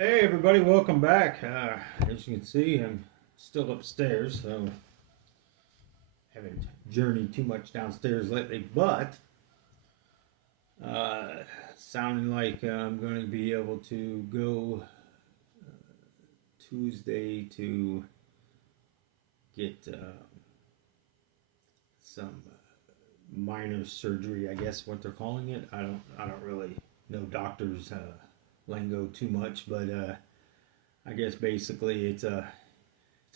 Hey everybody, welcome back. As you can see, I'm still upstairs, so haven't journeyed too much downstairs lately. But uh, sounding like I'm going to be able to go Tuesday to get some minor surgery. I guess what they're calling it. I don't really know doctors lingo too much, but I guess basically it's a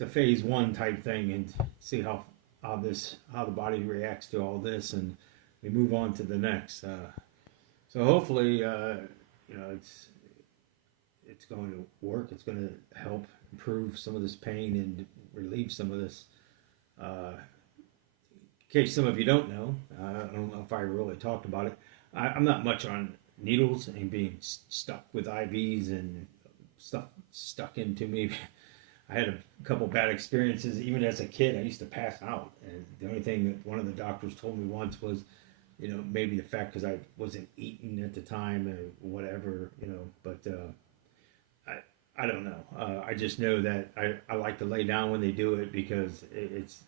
phase one type thing, and see how the body reacts to all this, and we move on to the next. So hopefully, it's going to work. It's going to help improve some of this pain and relieve some of this. In case some of you don't know, I don't know if I really talked about it. I'm not much on needles and being stuck with IVs and stuff stuck into me. I had a couple bad experiences. Even as a kid, I used to pass out. And the only thing that one of the doctors told me once was, maybe the fact because I wasn't eating at the time or whatever, But I don't know. I just know that I like to lay down when they do it because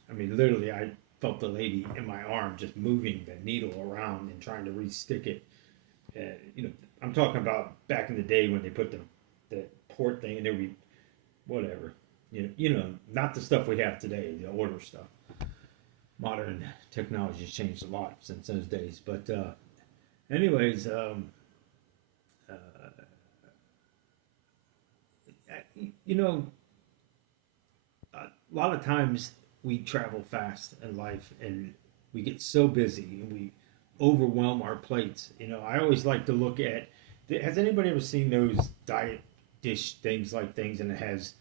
I mean, literally, I felt the lady in my arm just moving the needle around and trying to re-stick it. I'm talking about back in the day when they put the port thing and there would be whatever. Not the stuff we have today, the older stuff. Modern technology has changed a lot since those days. But anyways, uh, you know, a lot of times we travel fast in life and we get so busy and we overwhelm our plates. I always like to look at. Has anybody ever seen those diet dish things like things and it has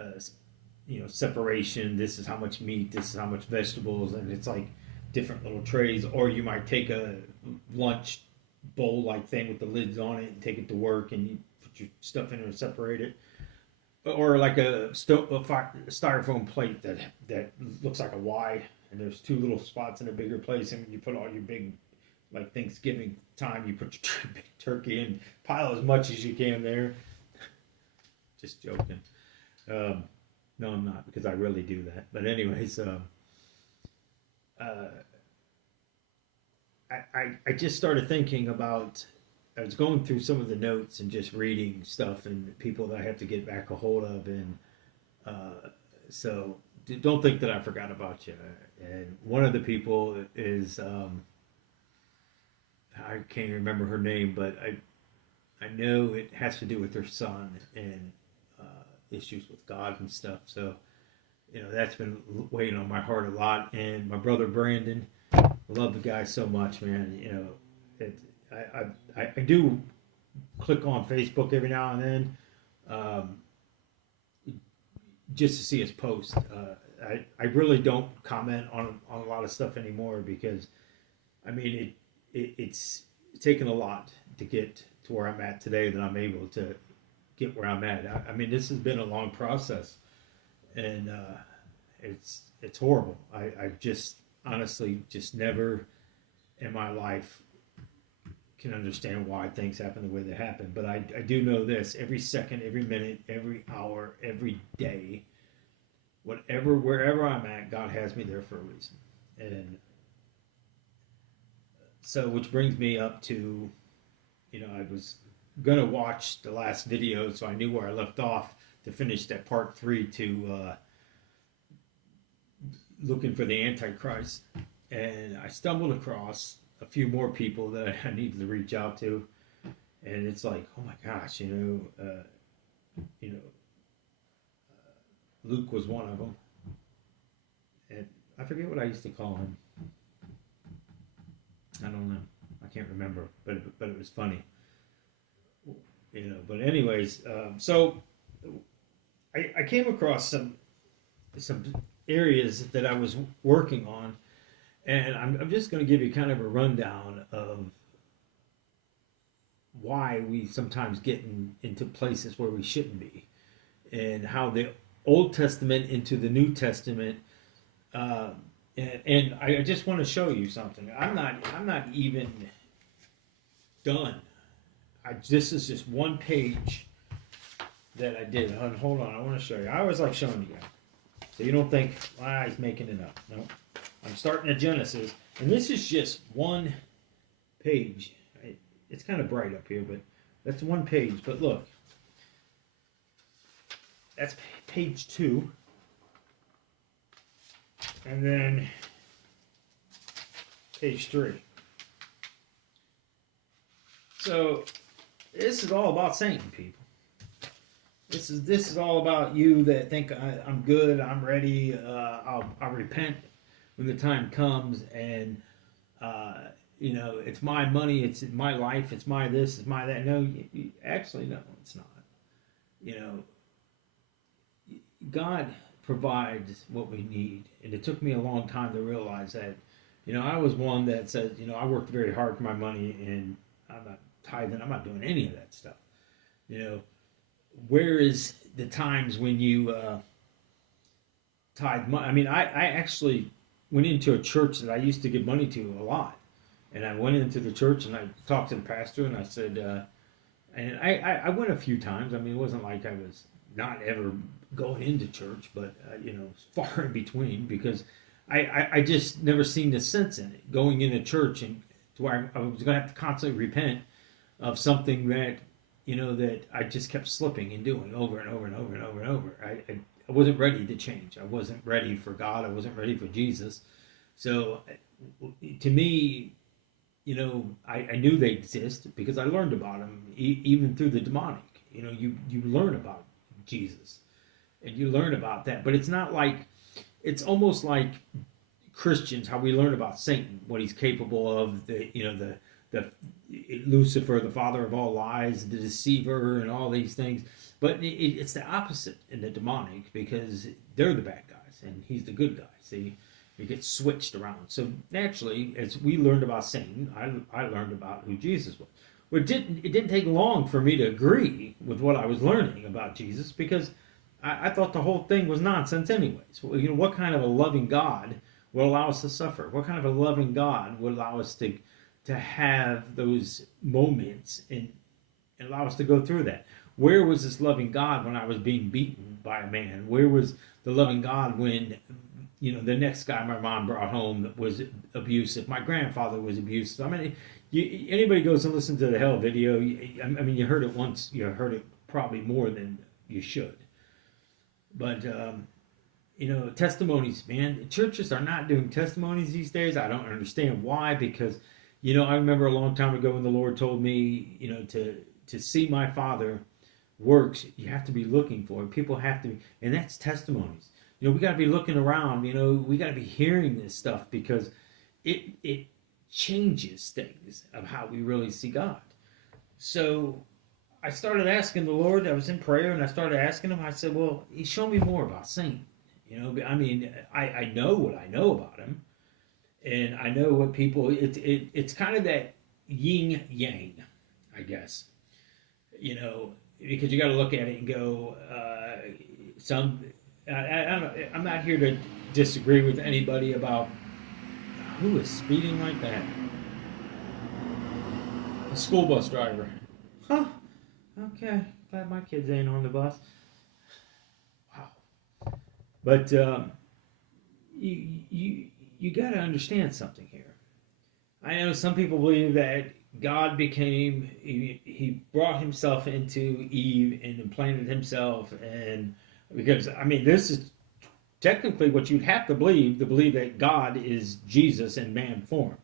uh, separation. This is how much meat. This is how much vegetables, and it's like different little trays. Or you might take a lunch bowl like thing with the lids on it and take it to work, and you put your stuff in it and separate it. Or like a styrofoam plate that looks like a Y, and there's two little spots in a bigger place, and you put all your big like Thanksgiving time, you put your big turkey and pile as much as you can there. Just joking. Um, no, I'm not because I really do that. But anyways, uh, I just started thinking about. I was going through some of the notes and just reading stuff and people that I have to get back a hold of, and so don't think that I forgot about you. And one of the people is I can't remember her name, but I know it has to do with her son and issues with God and stuff. So that's been weighing on my heart a lot. And my brother Brandon, I love the guy so much, man. It, I do click on Facebook every now and then, um, just to see his post. I really don't comment on a lot of stuff anymore because I mean it's taken a lot to get to where I'm at today that I'm able to get where I'm at. I mean this has been a long process, and it's horrible. I just honestly just never in my life can understand why things happen the way they happen. But I do know this: every second, every minute, every hour, every day, whatever wherever I'm at, God has me there for a reason. And so, which brings me up to, I was gonna watch the last video, so I knew where I left off to finish that part three to looking for the Antichrist, and I stumbled across a few more people that I needed to reach out to, and it's like, oh my gosh, you know, Luke was one of them, and I forget what I used to call him. I don't know. I can't remember, but it was funny, But anyways, so I came across some areas that I was working on, and I'm just going to give you kind of a rundown of why we sometimes get into places where we shouldn't be, and how the Old Testament into the New Testament. Uh, and I just want to show you something. I'm not even done. This is just one page that I did. Hold on, I want to show you. I always like showing you guys, so you don't think, he's making it up. No, I'm starting at Genesis, and this is just one page. It's kind of bright up here, but that's one page. But look, that's page 2, and then page 3. So this is all about Satan, people. This is all about you that think I'm good, I'm ready, I'll repent when the time comes, and it's my money, it's my life, it's my this, it's my that. No, actually, no, it's not. God provides what we need, and it took me a long time to realize that. I was one that said, I worked very hard for my money, and I'm not tithing, I'm not doing any of that stuff. Where is the times when you tithe money? I mean, I actually went into a church that I used to give money to a lot. And I went into the church and I talked to the pastor and I said, and I went a few times. I mean, it wasn't like I was not ever going into church, but, far in between, because I just never seen the sense in it. Going into church and to where I was going to have to constantly repent of something that, that I just kept slipping and doing over and over and over and over and over. I wasn't ready to change. I wasn't ready for God. I wasn't ready for Jesus. So to me, I knew they exist because I learned about them, even through the demonic. You learn about Jesus and you learn about that, but it's not like, it's almost like Christians, how we learn about Satan, what he's capable of, the Lucifer, the father of all lies, the deceiver, and all these things. But it's the opposite in the demonic, because they're the bad guys and he's the good guy. See, it gets switched around. So naturally, as we learned about Satan, I learned about who Jesus was. Well, it didn't take long for me to agree with what I was learning about Jesus, because I thought the whole thing was nonsense anyways. Well, what kind of a loving God will allow us to suffer? What kind of a loving God would allow us to have those moments and allow us to go through that? Where was this loving God when I was being beaten by a man? Where was the loving God when, the next guy my mom brought home was abusive? My grandfather was abusive. I mean, anybody goes and listens to the Hell video, I mean, you heard it once, you heard it probably more than you should. But, testimonies, man, churches are not doing testimonies these days. I don't understand why, because, I remember a long time ago when the Lord told me, to see my Father works, you have to be looking for it. People have to be, and that's testimonies. We got to be looking around, we got to be hearing this stuff, because it changes things of how we really see God. So I started asking the Lord. I was in prayer and I started asking him. I said, well, show me more about Satan. I mean, I know what I know about him, and I know what people, it's kind of that yin yang, I guess, because you got to look at it and go, I'm not here to disagree with anybody about who is speeding like that. A school bus driver. Huh. Okay. Glad my kids ain't on the bus. Wow. But you got to understand something here. I know some people believe that God became, he brought himself into Eve and implanted himself, and because, I mean, this is technically what you'd have to believe that God is Jesus in man form.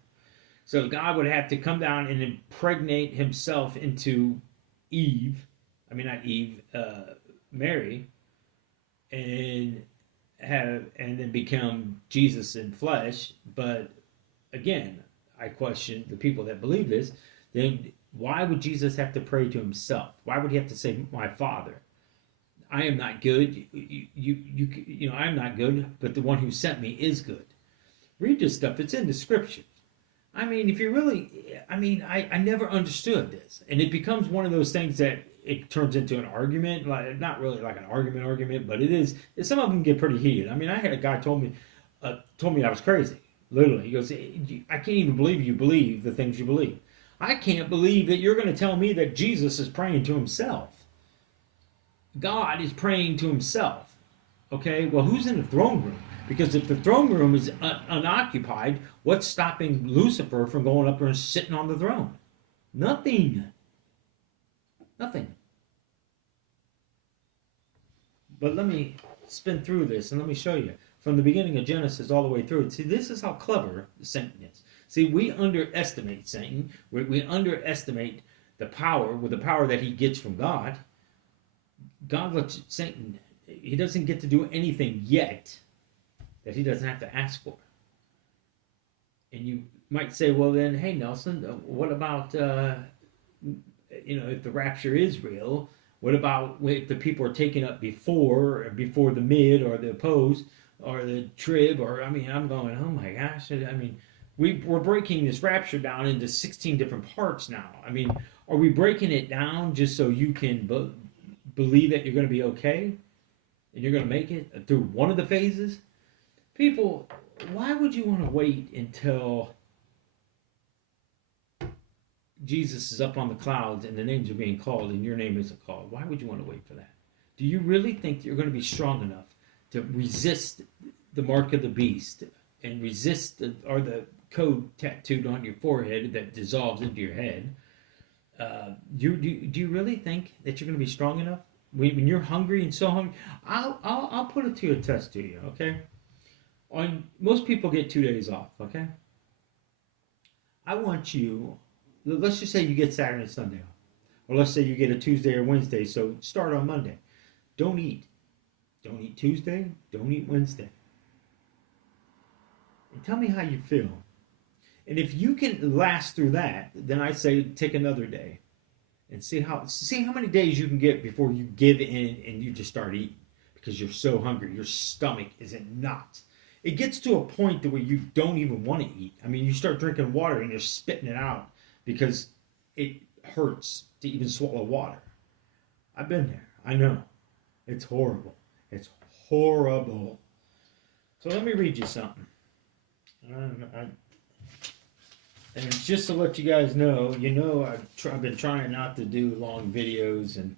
So God would have to come down and impregnate himself into Mary, and then become Jesus in flesh. But again, I question the people that believe this. Then why would Jesus have to pray to himself? Why would he have to say, my Father? I am not good. I am not good, but the one who sent me is good. Read this stuff. It's in the scriptures. I mean, if you really, I never understood this. And it becomes one of those things that it turns into an argument. Like, not really like an argument, but it is. Some of them get pretty heated. I mean, I had a guy told me I was crazy. Literally. He goes, I can't even believe you believe the things you believe. I can't believe that you're going to tell me that Jesus is praying to himself. God is praying to himself. Okay, well, who's in the throne room? Because if the throne room is unoccupied, what's stopping Lucifer from going up there and sitting on the throne? Nothing. Nothing. But let me spin through this and let me show you. From the beginning of Genesis all the way through. See, this is how clever Satan is. See, we underestimate Satan. We underestimate the power, with the power that he gets from God. God lets Satan, he doesn't get to do anything yet that he doesn't have to ask for. And you might say, well then, hey Nelson, what about, if the rapture is real, what about if the people are taken up before the mid or the post or the trib, or I'm going, oh my gosh, we're breaking this rapture down into 16 different parts now. Are we breaking it down just so you can believe that you're going to be okay and you're going to make it through one of the phases? People, why would you want to wait until Jesus is up on the clouds and the names are being called and your name isn't called? Why would you want to wait for that? Do you really think that you're going to be strong enough to resist the mark of the beast and resist the code tattooed on your forehead that dissolves into your head? Do you really think that you're going to be strong enough when you're hungry and so hungry? I'll put it to a test to you, okay? Most people get 2 days off, okay? I want you, let's just say you get Saturday and Sunday off, or let's say you get a Tuesday or Wednesday. So start on Monday. Don't eat. Don't eat Tuesday. Don't eat Wednesday. And tell me how you feel. And if you can last through that, then I say take another day and see how many days you can get before you give in and you just start eating because you're so hungry. Your stomach is in knots. It gets to a point where you don't even want to eat. You start drinking water and you're spitting it out because it hurts to even swallow water. I've been there. I know. It's horrible. It's horrible. So let me read you something. And it's just to let you guys know, I've been trying not to do long videos, and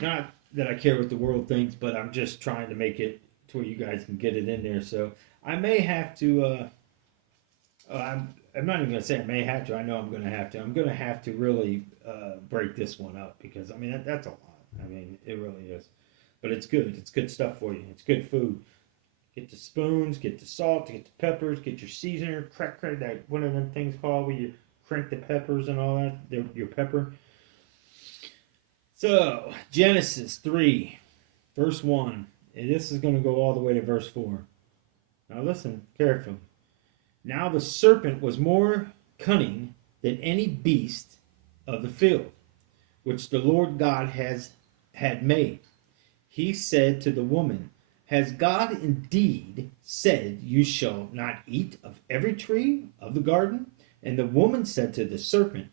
not that I care what the world thinks, but I'm just trying to make it to where you guys can get it in there. So I may have to, I'm not even going to say I may have to, I know I'm going to have to. I'm going to have to really break this one up because, that's a lot. It really is. But it's good. It's good stuff for you. It's good food. Get the spoons, get the salt, get the peppers, get your seasoner, crack that, what are them things called where you crank the peppers and all that, your pepper. So, Genesis 3, verse 1. And this is going to go all the way to verse 4. Now listen carefully. Now the serpent was more cunning than any beast of the field, which the Lord God had made. He said to the woman, has God indeed said, you shall not eat of every tree of the garden? And the woman said to the serpent,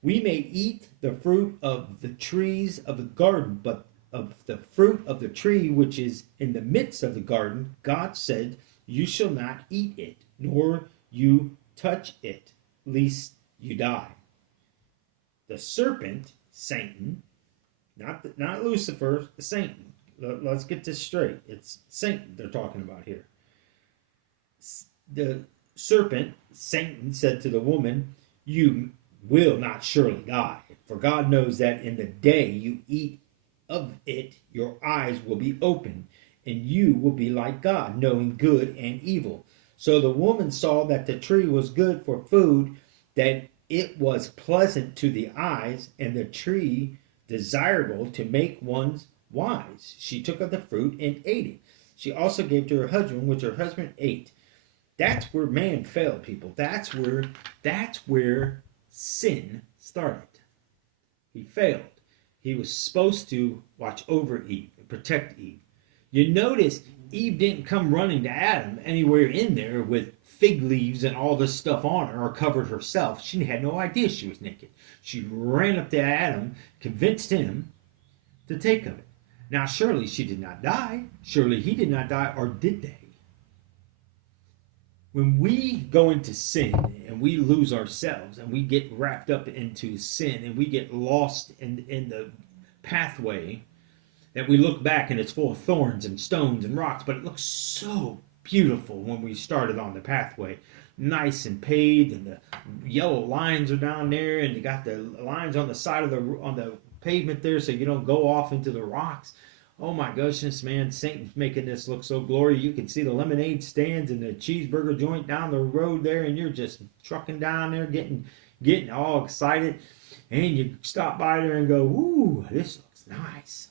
we may eat the fruit of the trees of the garden, but of the fruit of the tree which is in the midst of the garden, God said, you shall not eat it, nor you touch it, lest you die. The serpent, Satan, not Lucifer, Satan. Let's get this straight. It's Satan they're talking about here. The serpent, Satan, said to the woman, you will not surely die, for God knows that in the day you eat of it, your eyes will be open, and you will be like God, knowing good and evil. So the woman saw that the tree was good for food, that it was pleasant to the eyes, and the tree desirable to make one's wise. She took of the fruit and ate it. She also gave to her husband, which her husband ate. That's where man failed, people. That's where sin started. He failed. He was supposed to watch over Eve and protect Eve. You notice Eve didn't come running to Adam anywhere in there with fig leaves and all this stuff on her or covered herself. She had no idea she was naked. She ran up to Adam, convinced him to take of it. Now, surely she did not die. Surely he did not die, or did they? When we go into sin and we lose ourselves and we get wrapped up into sin and we get lost in the pathway that we look back and it's full of thorns and stones and rocks, but it looks so beautiful when we started on the pathway. Nice and paved, and the yellow lines are down there, and you got the lines on the side of the pavement there, so you don't go off into the rocks. Oh my goodness, man! Satan's making this look so glorious. You can see the lemonade stands and the cheeseburger joint down the road there, and you're just trucking down there, getting all excited, and you stop by there and go, "Ooh, this looks nice."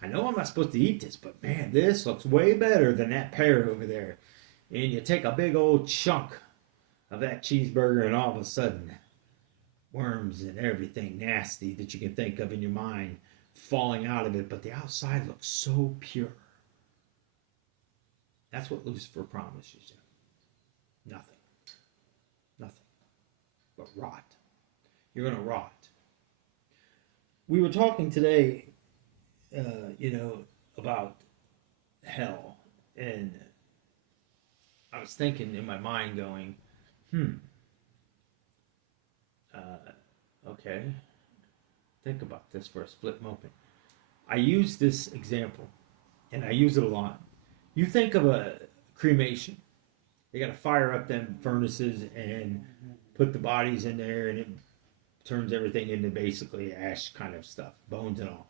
I know I'm not supposed to eat this, but man, this looks way better than that pear over there. And you take a big old chunk of that cheeseburger, and all of a sudden, worms and everything nasty that you can think of in your mind falling out of it, but the outside looks so pure. That's what Lucifer promises you. Nothing. Nothing. But rot. You're going to rot. We were talking today, about hell, and I was thinking in my mind going, okay, think about this for a split moment. I use this example, and I use it a lot. You think of a cremation. They got to fire up them furnaces and put the bodies in there, and it turns everything into basically ash kind of stuff, bones and all.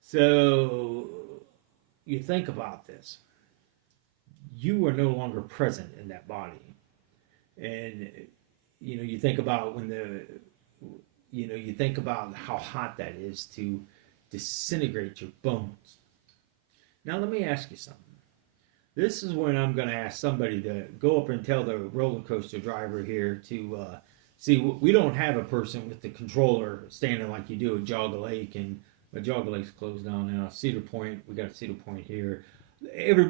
So you think about this. You are no longer present in that body. And, you think about you think about how hot that is to disintegrate your bones. Now, let me ask you something. This is when I'm going to ask somebody to go up and tell the roller coaster driver here to see, we don't have a person with the controller standing like you do at Jogga Lake, and Jogga Lake's closed down now. Cedar Point, we got Cedar Point here.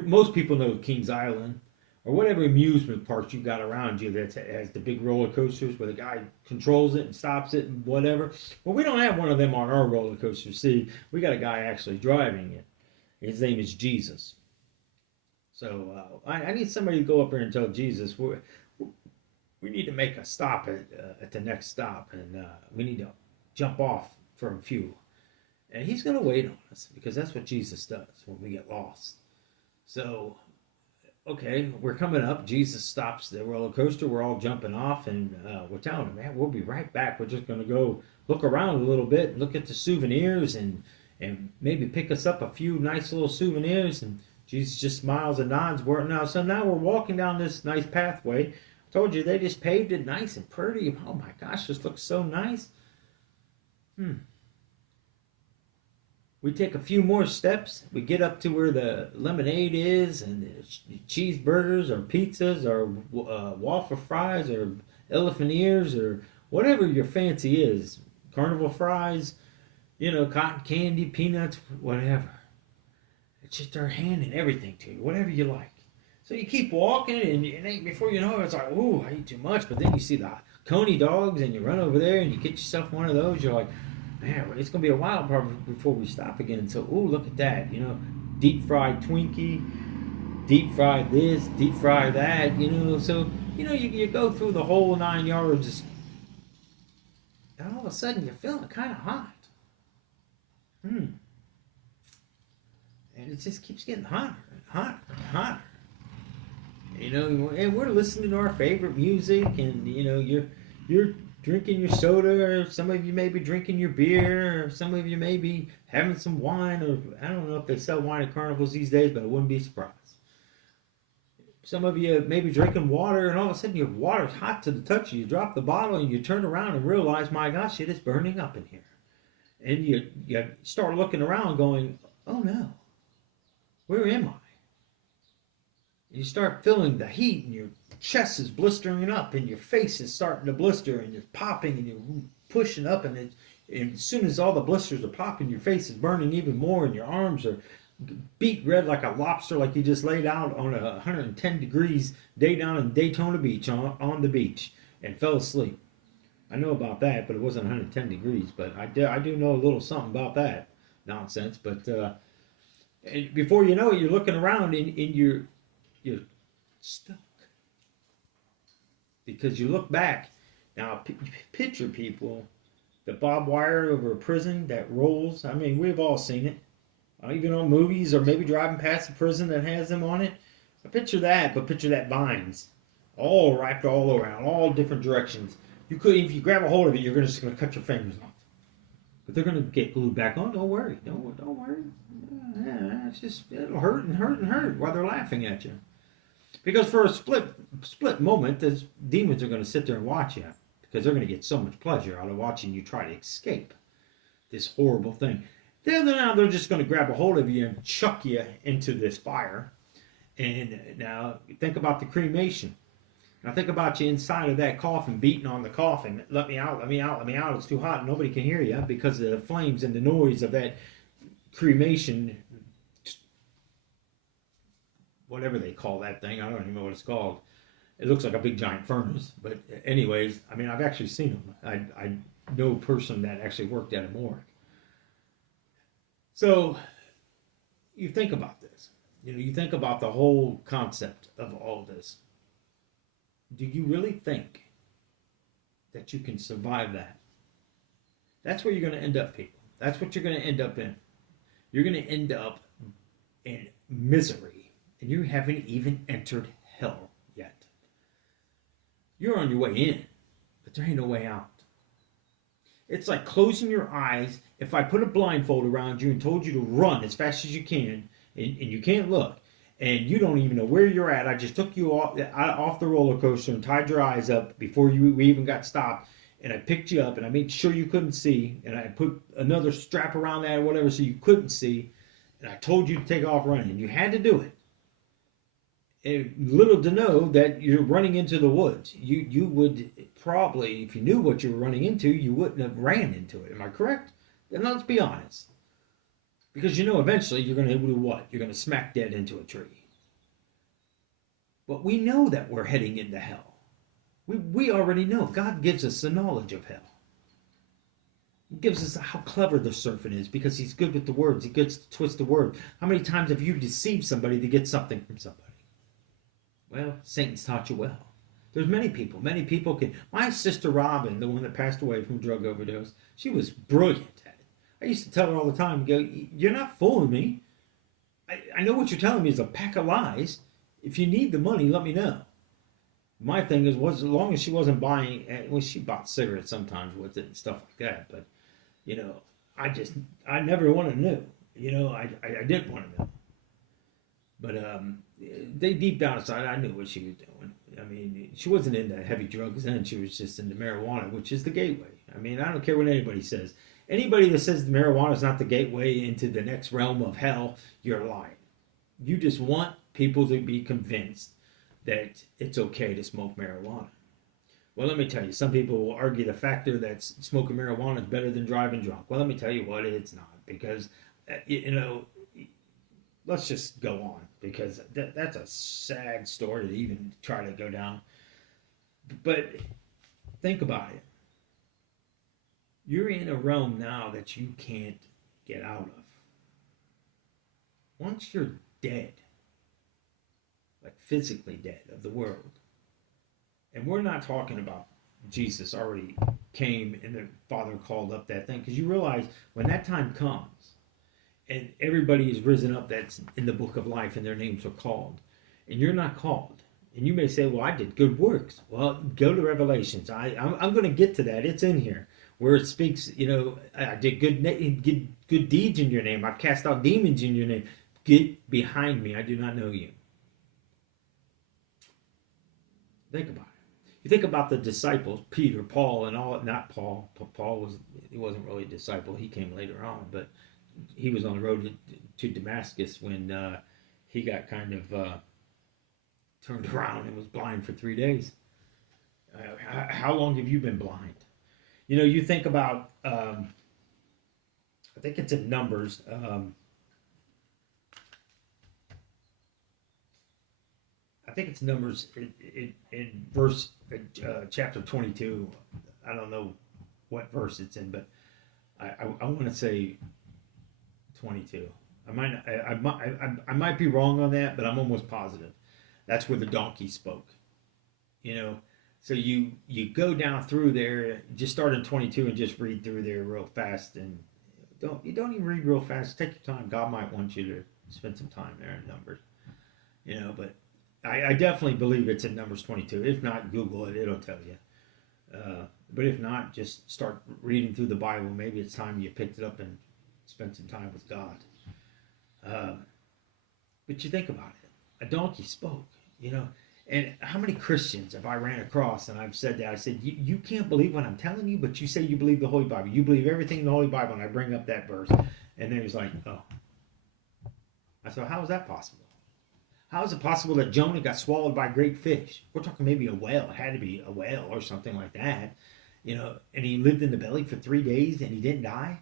Most people know Kings Island, or whatever amusement park you got around you that has the big roller coasters where the guy controls it and stops it and whatever. Well, we don't have one of them on our roller coaster. See, we got a guy actually driving it. His name is Jesus. So I need somebody to go up there and tell Jesus we need to make a stop at the next stop, and we need to jump off for a few. And he's going to wait on us, because that's what Jesus does when we get lost. So, okay, we're coming up. Jesus stops the roller coaster. We're all jumping off, and we're telling him, man, we'll be right back. We're just going to go look around a little bit, look at the souvenirs, and maybe pick us up a few nice little souvenirs. And Jesus just smiles and nods. So now we're walking down this nice pathway. I told you they just paved it nice and pretty. Oh my gosh, this looks so nice. We take a few more steps. We get up to where the lemonade is, and the cheeseburgers or pizzas or waffle fries or elephant ears or whatever your fancy is. Carnival fries, cotton candy, peanuts, whatever. It's just they're handing everything to you, whatever you like. So you keep walking, and before you know it, it's like, ooh, I eat too much. But then you see the Coney dogs, and you run over there, and you get yourself one of those. You're like, man, it's going to be a while probably before we stop again. So, ooh, look at that. Deep fried Twinkie, deep fried this, deep fried that, So, you go through the whole 9 yards, and all of a sudden you're feeling kind of hot. And it just keeps getting hotter and hotter and hotter. And we're listening to our favorite music, and, you're drinking your soda, or some of you may be drinking your beer, or some of you may be having some wine, or I don't know if they sell wine at carnivals these days, but I wouldn't be surprised. Some of you may be drinking water, and all of a sudden your water's hot to the touch. You drop the bottle, and you turn around and realize, my gosh, it is burning up in here. And you start looking around going, oh no, where am I? You start feeling the heat, and your chest is blistering up, and your face is starting to blister, and you're popping, and you're pushing up, and as soon as all the blisters are popping, your face is burning even more, and your arms are beat red like a lobster, like you just laid out on 110 degrees day down in Daytona Beach on the beach and fell asleep. I know about that, but it wasn't 110 degrees. But I do know a little something about that nonsense. But before you know it, you're looking around and you're stuck. Because you look back. Now, picture people The barbed wire over a prison that rolls. I mean, we've all seen it. Even on movies or maybe driving past a prison that has them on it. I picture that, but picture that vines all wrapped all around, all different directions. You could, if you grab a hold of it, you're just going to cut your fingers off. But they're going to get glued back on. Don't worry. Don't worry. Yeah, it's just, it'll hurt and hurt and hurt while they're laughing at you. Because for a split moment, the demons are going to sit there and watch you because they're going to get so much pleasure out of watching you try to escape this horrible thing. Now they're just going to grab a hold of you and chuck you into this fire. And now think about the cremation. Now think about you inside of that coffin, beating on the coffin. Let me out, let me out, let me out. It's too hot. Nobody can hear you because of the flames and the noise of that cremation, whatever they call that thing. I don't even know what it's called. It looks like a big giant furnace. But anyways, I mean, I've actually seen them. I know a person that actually worked at a morgue. So you think about this. You think about the whole concept of all this. Do you really think that you can survive that? That's where you're going to end up, people. That's what you're going to end up in. You're going to end up in misery. And you haven't even entered hell yet. You're on your way in, but there ain't no way out. It's like closing your eyes. If I put a blindfold around you and told you to run as fast as you can, and you can't look, and you don't even know where you're at, I just took you off the roller coaster and tied your eyes up before we even got stopped, and I picked you up, and I made sure you couldn't see, and I put another strap around that or whatever so you couldn't see, and I told you to take off running, and you had to do it. And little to know that you're running into the woods. You would probably, if you knew what you were running into, you wouldn't have ran into it. Am I correct? And let's be honest. Because eventually you're going to do what? You're going to smack dead into a tree. But we know that we're heading into hell. We already know. God gives us the knowledge of hell. He gives us how clever the serpent is because he's good with the words. He gets to twist the word. How many times have you deceived somebody to get something from somebody? Well, Satan's taught you well. There's many people. Many people can. My sister Robin, the one that passed away from drug overdose, she was brilliant at it. I used to tell her all the time, go, you're not fooling me. I know what you're telling me is a pack of lies. If you need the money, let me know. My thing was as long as she wasn't buying, well, she bought cigarettes sometimes with it and stuff like that. But, I never wanted to know. I didn't want to know. But they deep down inside, I knew what she was doing. I mean, she wasn't into heavy drugs then. She was just into marijuana, which is the gateway. I mean, I don't care what anybody says. Anybody that says marijuana is not the gateway into the next realm of hell, you're lying. You just want people to be convinced that it's okay to smoke marijuana. Well, let me tell you, some people will argue the factor that smoking marijuana is better than driving drunk. Well, let me tell you what, it's not. Because, let's just go on, because that's a sad story to even try to go down. But think about it. You're in a realm now that you can't get out of. Once you're dead, like physically dead of the world, and we're not talking about Jesus already came and the Father called up that thing, because you realize when that time comes, and everybody is risen up that's in the book of life and their names are called. And you're not called. And you may say, well, I did good works. Well, go to Revelations. I'm going to get to that. It's in here where it speaks, I did good deeds in your name. I've cast out demons in your name. Get behind me. I do not know you. Think about it. You think about the disciples, Peter, Paul, and all. Not Paul. Paul wasn't really a disciple. He came later on, but he was on the road to Damascus when he got kind of turned around and was blind for 3 days. How long have you been blind? You think about, I think it's in Numbers. I think it's Numbers in verse chapter 22. I don't know what verse it's in, but I want to say 22. I might be wrong on that, but I'm almost positive. That's where the donkey spoke. So you go down through there, just start in 22 and just read through there real fast, and you don't even read real fast. Take your time. God might want you to spend some time there in Numbers, But I definitely believe it's in Numbers 22. If not, Google it; it'll tell you. But if not, just start reading through the Bible. Maybe it's time you picked it up and spent some time with God. But you think about it. A donkey spoke. And how many Christians have I ran across and I've said that? I said, you can't believe what I'm telling you, but you say you believe the Holy Bible. You believe everything in the Holy Bible, and I bring up that verse. And then he's like, oh. I said, how is that possible? How is it possible that Jonah got swallowed by a great fish? We're talking maybe a whale. It had to be a whale or something like that. And he lived in the belly for 3 days and he didn't die?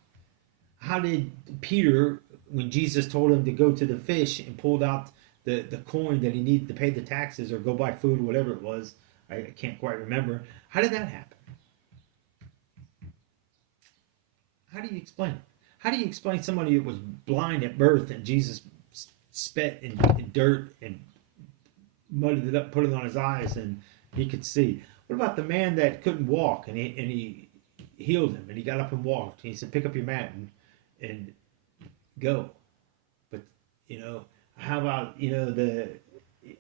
How did Peter, when Jesus told him to go to the fish and pulled out the coin that he needed to pay the taxes or go buy food, whatever it was, I can't quite remember. How did that happen? How do you explain it? How do you explain somebody that was blind at birth and Jesus spat in dirt and mudded it up, put it on his eyes, and he could see? What about the man that couldn't walk and he healed him and he got up and walked? He said, pick up your mat and go. But, how about,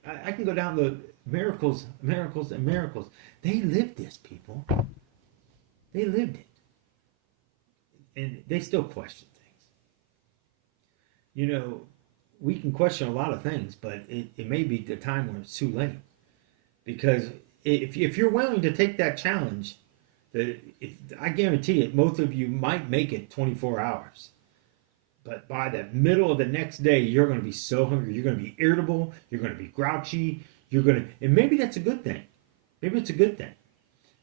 I can go down the miracles, and miracles. They lived this, people. They lived it. And they still question things. We can question a lot of things, but it may be the time when it's too late. Because if you're willing to take that challenge, I guarantee it, most of you might make it 24 hours. But by the middle of the next day, you're going to be so hungry. You're going to be irritable. You're going to be grouchy. And maybe that's a good thing. Maybe it's a good thing.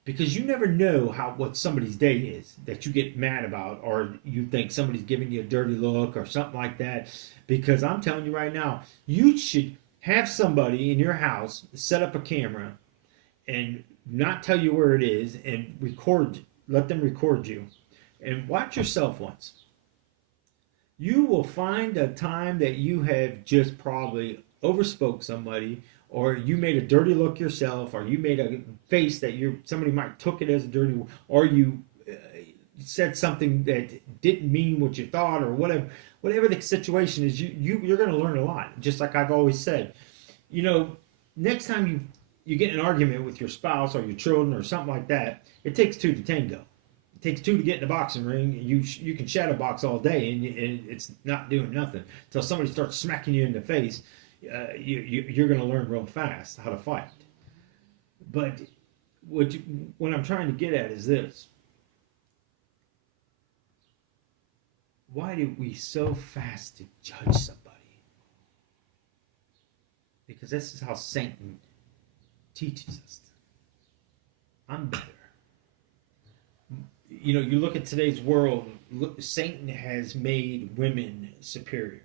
Because you never know what somebody's day is that you get mad about, or you think somebody's giving you a dirty look or something like that. Because I'm telling you right now, you should have somebody in your house set up a camera and not tell you where it is and let them record you. And watch yourself once. You will find a time that you have just probably overspoke somebody, or you made a dirty look yourself, or you made a face that somebody might took it as a dirty, or you said something that didn't mean what you thought, or whatever the situation is. You're going to learn a lot. Just like I've always said, next time you get in an argument with your spouse or your children or something like that, it takes two to tango. It takes two to get in the boxing ring. You can shadow box all day and it's not doing nothing until somebody starts smacking you in the face. You're going to learn real fast how to fight. But what I'm trying to get at is this: why do we so fast to judge somebody? Because this is how Satan teaches us. I'm better. You look at today's world, Satan has made women superior.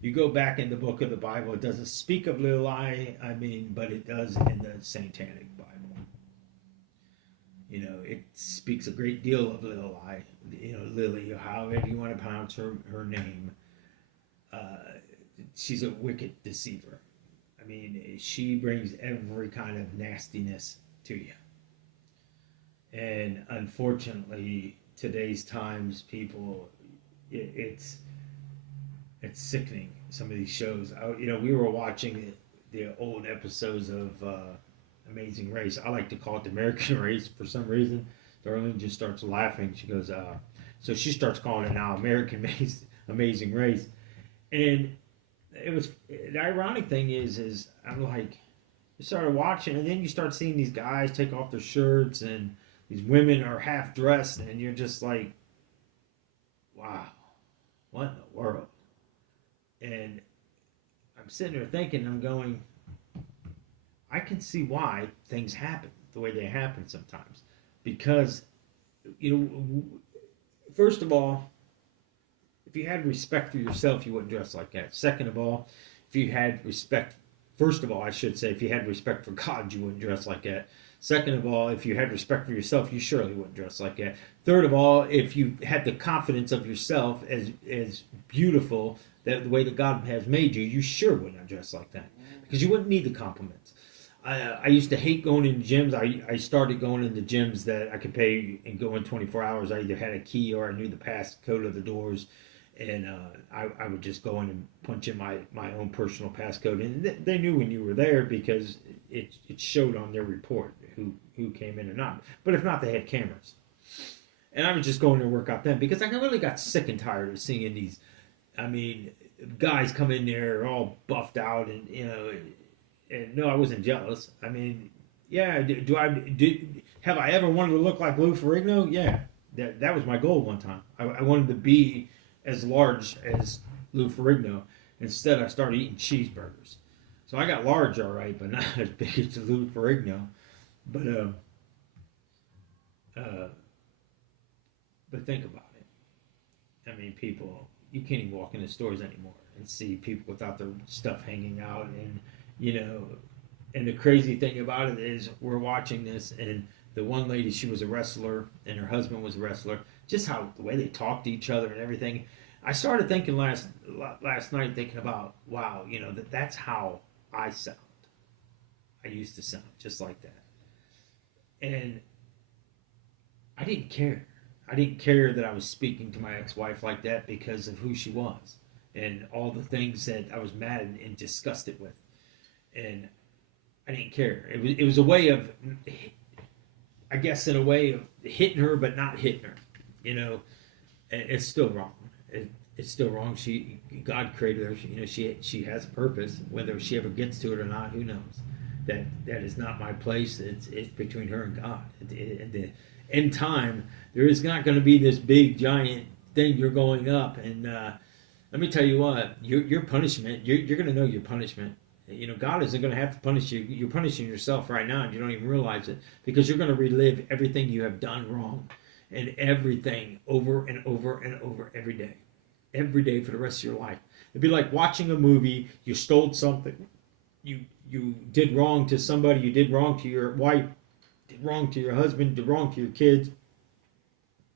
You go back in the book of the Bible, it doesn't speak of little I, but it does in the Satanic Bible. It speaks a great deal of little I, Lily, however you want to pronounce her name. She's a wicked deceiver. She brings every kind of nastiness to you. And unfortunately, today's times, people, it's sickening. Some of these shows, we were watching the old episodes of Amazing Race. I like to call it the American Race for some reason. Darlene just starts laughing. She goes, so she starts calling it now Amazing Race. And the ironic thing is I'm like, you started watching, and then you start seeing these guys take off their shirts, and these women are half dressed, and you're just like, wow, what in the world? And I'm sitting there thinking, I'm going, I can see why things happen the way they happen sometimes. Because, first of all, if you had respect for yourself, you wouldn't dress like that. Second of all, if you had respect, first of all, I should say, if you had respect for God, you wouldn't dress like that. Second of all, if you had respect for yourself, you surely wouldn't dress like that. Third of all, if you had the confidence of yourself as beautiful, the way that God has made you, you sure wouldn't dress like that. Because you wouldn't need the compliments. I used to hate going into gyms. I started going into gyms that I could pay and go in 24 hours. I either had a key or I knew the passcode of the doors, and I would just go in and punch in my own personal passcode, and they knew when you were there because it showed on their report who came in or not. But if not, they had cameras, and I would just go in there and work out then because I really got sick and tired of seeing these. I mean, guys come in there all buffed out, and and no, I wasn't jealous. I mean, yeah, have I ever wanted to look like Lou Ferrigno? Yeah, that was my goal one time. I wanted to be as large as Lou Ferrigno. Instead, I started eating cheeseburgers. So I got large, all right, but not as big as Lou Ferrigno. But uh, but think about it. I mean, people, you can't even walk into stores anymore and see people without their stuff hanging out, and you know, and the crazy thing about it is we're watching this, and the one lady, she was a wrestler and her husband was a wrestler, just how the way they talk to each other and everything. I started thinking last night, thinking about, wow, that's how I sound. I used to sound just like that, and I didn't care. I didn't care that I was speaking to my ex-wife like that because of who she was and all the things that I was mad and disgusted with, and I didn't care. It was a way of, I guess, in a way of hitting her but not hitting her. You know, it's still wrong. It's still wrong. God created her. She has a purpose. Whether she ever gets to it or not, who knows? That is not my place. It's between her and God. In time, there is not going to be this big giant thing. You're going up, and let me tell you what. Your punishment. You're going to know your punishment. God isn't going to have to punish you. You're punishing yourself right now, and you don't even realize it because you're going to relive everything you have done wrong, and everything over and over and over every day for the rest of your life. It'd be like watching a movie. You stole something. You did wrong to somebody. You did wrong to your wife. Did wrong to your husband. Did wrong to your kids.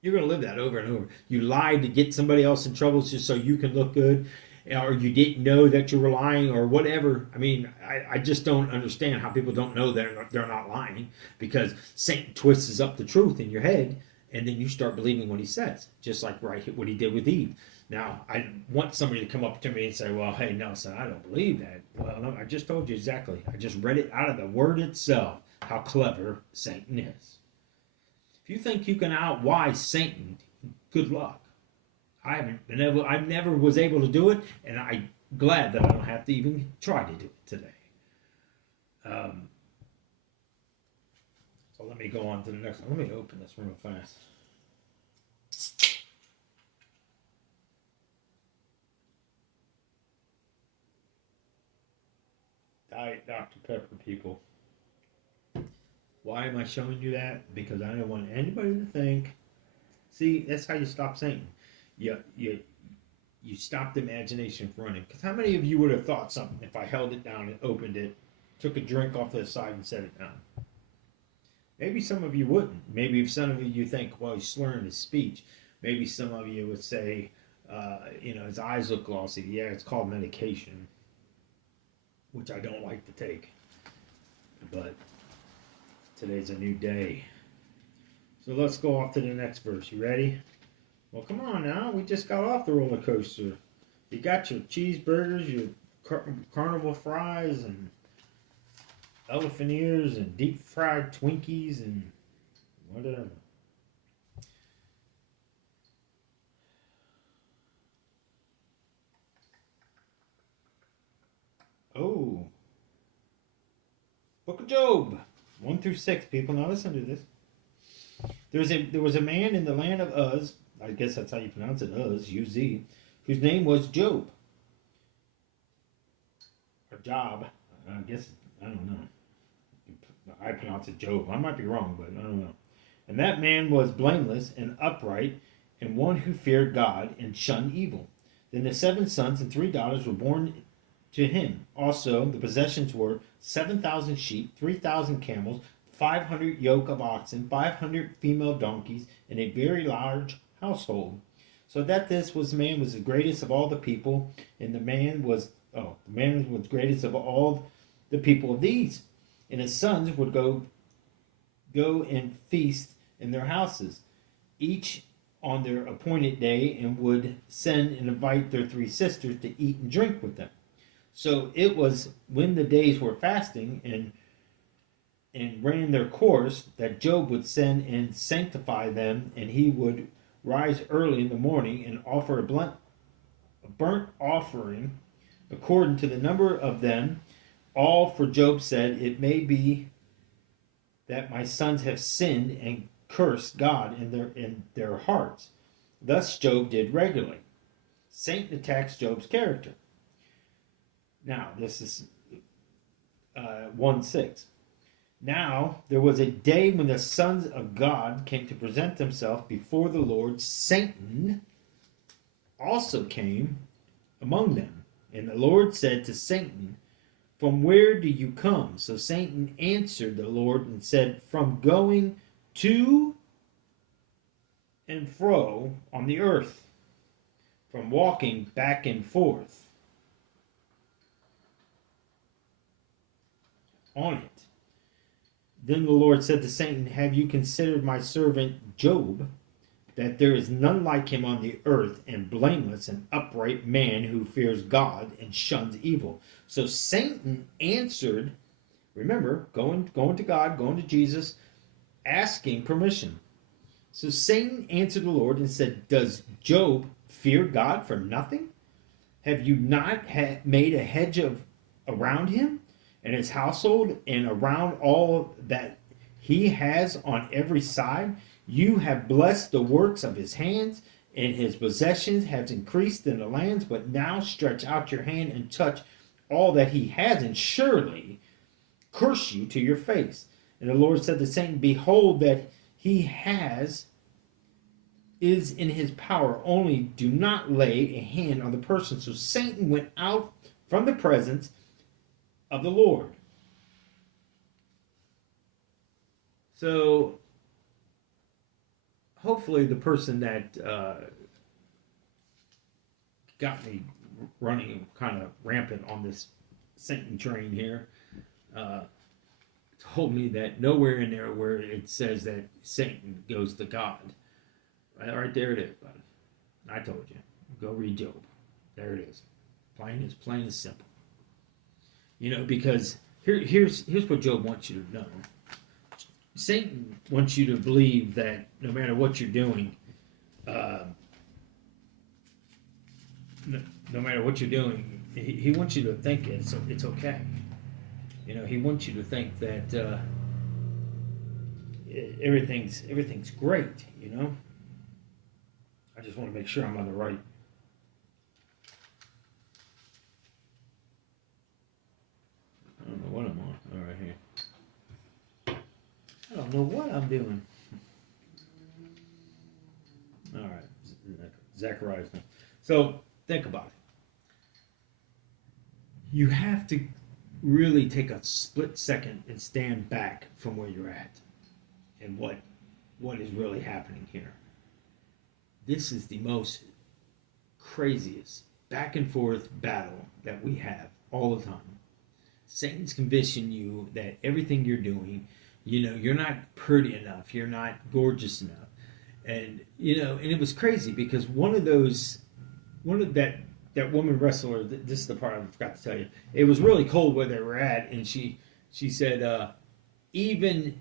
You're going to live that over and over. You lied to get somebody else in trouble just so you can look good, or you didn't know that you were lying, or whatever. I mean, I just don't understand how people don't know they're not lying, because Satan twists up the truth in your head, and then you start believing what he says, just like what he did with Eve. Now, I want somebody to come up to me and say, well, hey, Nelson, I don't believe that. Well, no, I just told you exactly. I just read it out of the word itself, how clever Satan is. If you think you can outwise Satan, good luck. I never was able to do it, and I'm glad that I don't have to even try to do it today. So let me go on to the next one. Let me open this real fast. Diet Dr. Pepper, people. Why am I showing you that? Because I don't want anybody to think. See, that's how you stop Satan. You stop the imagination from running. Because how many of you would have thought something if I held it down and opened it, took a drink off to the side and set it down? Maybe some of you wouldn't. Maybe if some of you think, well, he's slurring his speech. Maybe some of you would say, his eyes look glossy. Yeah, it's called medication, which I don't like to take. But today's a new day. So let's go off to the next verse. You ready? Well, come on now. We just got off the roller coaster. You got your cheeseburgers, your carnival fries, and elephant ears, and deep fried Twinkies, and whatever. Oh. Book of Job. 1 through 6, people. Now listen to this. There was a man in the land of Uz, I guess that's how you pronounce it, Uz, U-Z, whose name was Job. Or Job. I guess, I don't know. I pronounce it Job. I might be wrong, but I don't know. And that man was blameless and upright, and one who feared God and shunned evil. Then the 7 sons and 3 daughters were born to him. Also, the possessions were 7,000 sheep, 3,000 camels, 500 yoke of oxen, 500 female donkeys, and a very large household. So that this man was the greatest of all the people, and the man was greatest of all the people of these. and his sons would go and feast in their houses, each on their appointed day, and would send and invite their three sisters to eat and drink with them. So it was when the days were fasting and ran their course that Job would send and sanctify them, and he would rise early in the morning and offer a burnt offering according to the number of them all. For Job said, "It may be that my sons have sinned and cursed God in their hearts." Thus Job did regularly. Satan attacks Job's character. Now, this is 1:6. Now, there was a day when the sons of God came to present themselves before the Lord. Satan also came among them. And the Lord said to Satan, "From where do you come?" So Satan answered the Lord and said, "From going to and fro on the earth, from walking back and forth on it." Then the Lord said to Satan, "Have you considered my servant Job, that there is none like him on the earth, and blameless and upright man who fears God and shuns evil?" So Satan answered, remember, going to God, going to Jesus, asking permission. So Satan answered the Lord and said, "Does Job fear God for nothing? Have you not made a hedge around him and his household, and around all that he has on every side? You have blessed the works of his hands, and his possessions have increased in the lands. But now stretch out your hand and touch all that he has, and surely curse you to your face." And the Lord said to Satan, "Behold, that he is in his power, only do not lay a hand on the person." So Satan went out from the presence of the Lord. So hopefully the person that got me running kind of rampant on this Satan train here told me that nowhere in there where it says that Satan goes to God. Right there it is, bud. I told you. Go read Job. There it is. Plain as simple. Because here's what Job wants you to know. Satan wants you to believe that no matter what you're doing, no matter what you're doing, he wants you to think it's okay. He wants you to think that everything's great. I just want to make sure I'm on the right. I don't know what I'm on. All right, here. I don't know what I'm doing. All right, Zacharias. So think about it. You have to really take a split second and stand back from where you're at and what is really happening here. This is the most craziest back and forth battle that we have all the time. Satan's convincing you that everything you're doing, you're not pretty enough, you're not gorgeous enough. And and it was crazy because that woman wrestler, this is the part I forgot to tell you. It was really cold where they were at, and she said, even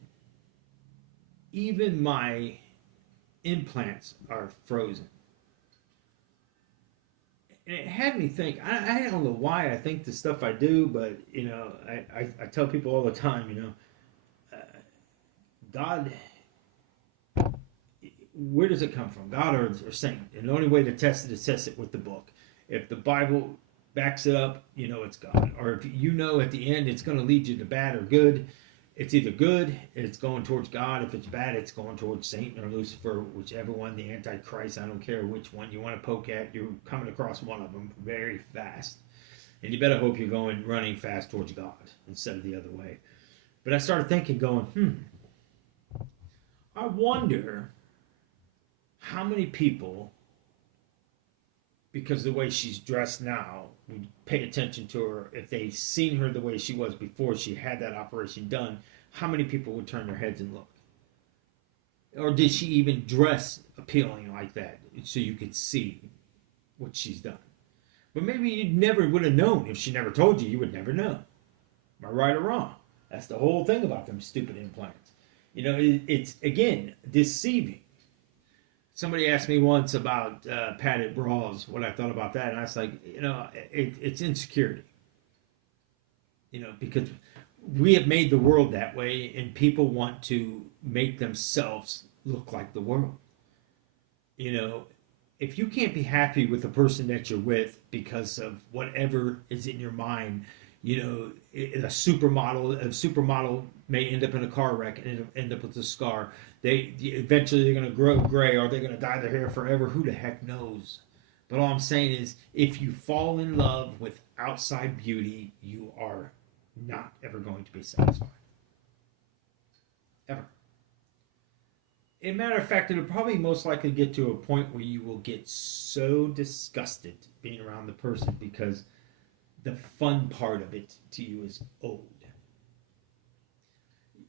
my implants are frozen. And it had me think. I don't know why I think the stuff I do, but I tell people all the time, God, where does it come from? God or Satan? And the only way to test it is test it with the book. If the Bible backs it up, it's God. Or if at the end it's going to lead you to bad or good, it's either good, it's going towards God. If it's bad, it's going towards Satan or Lucifer, whichever one, the Antichrist. I don't care which one you want to poke at. You're coming across one of them very fast. And you better hope you're running fast towards God instead of the other way. But I started thinking, I wonder how many people because the way she's dressed now, we pay attention to her. If they seen her the way she was before she had that operation done, how many people would turn their heads and look? Or did she even dress appealing like that so you could see what she's done? But maybe you never would have known if she never told you. You would never know. Am I right or wrong? That's the whole thing about them stupid implants. It's again deceiving. Somebody asked me once about padded bras, what I thought about that, and I was like, it's insecurity. Because we have made the world that way, and people want to make themselves look like the world. If you can't be happy with the person that you're with because of whatever is in your mind, a supermodel may end up in a car wreck and end up with a scar. Eventually they're going to grow gray, or they're going to dye their hair forever. Who the heck knows? But all I'm saying is, if you fall in love with outside beauty, you are not ever going to be satisfied. Ever. As a matter of fact, it'll probably most likely get to a point where you will get so disgusted being around the person because the fun part of it to you is old.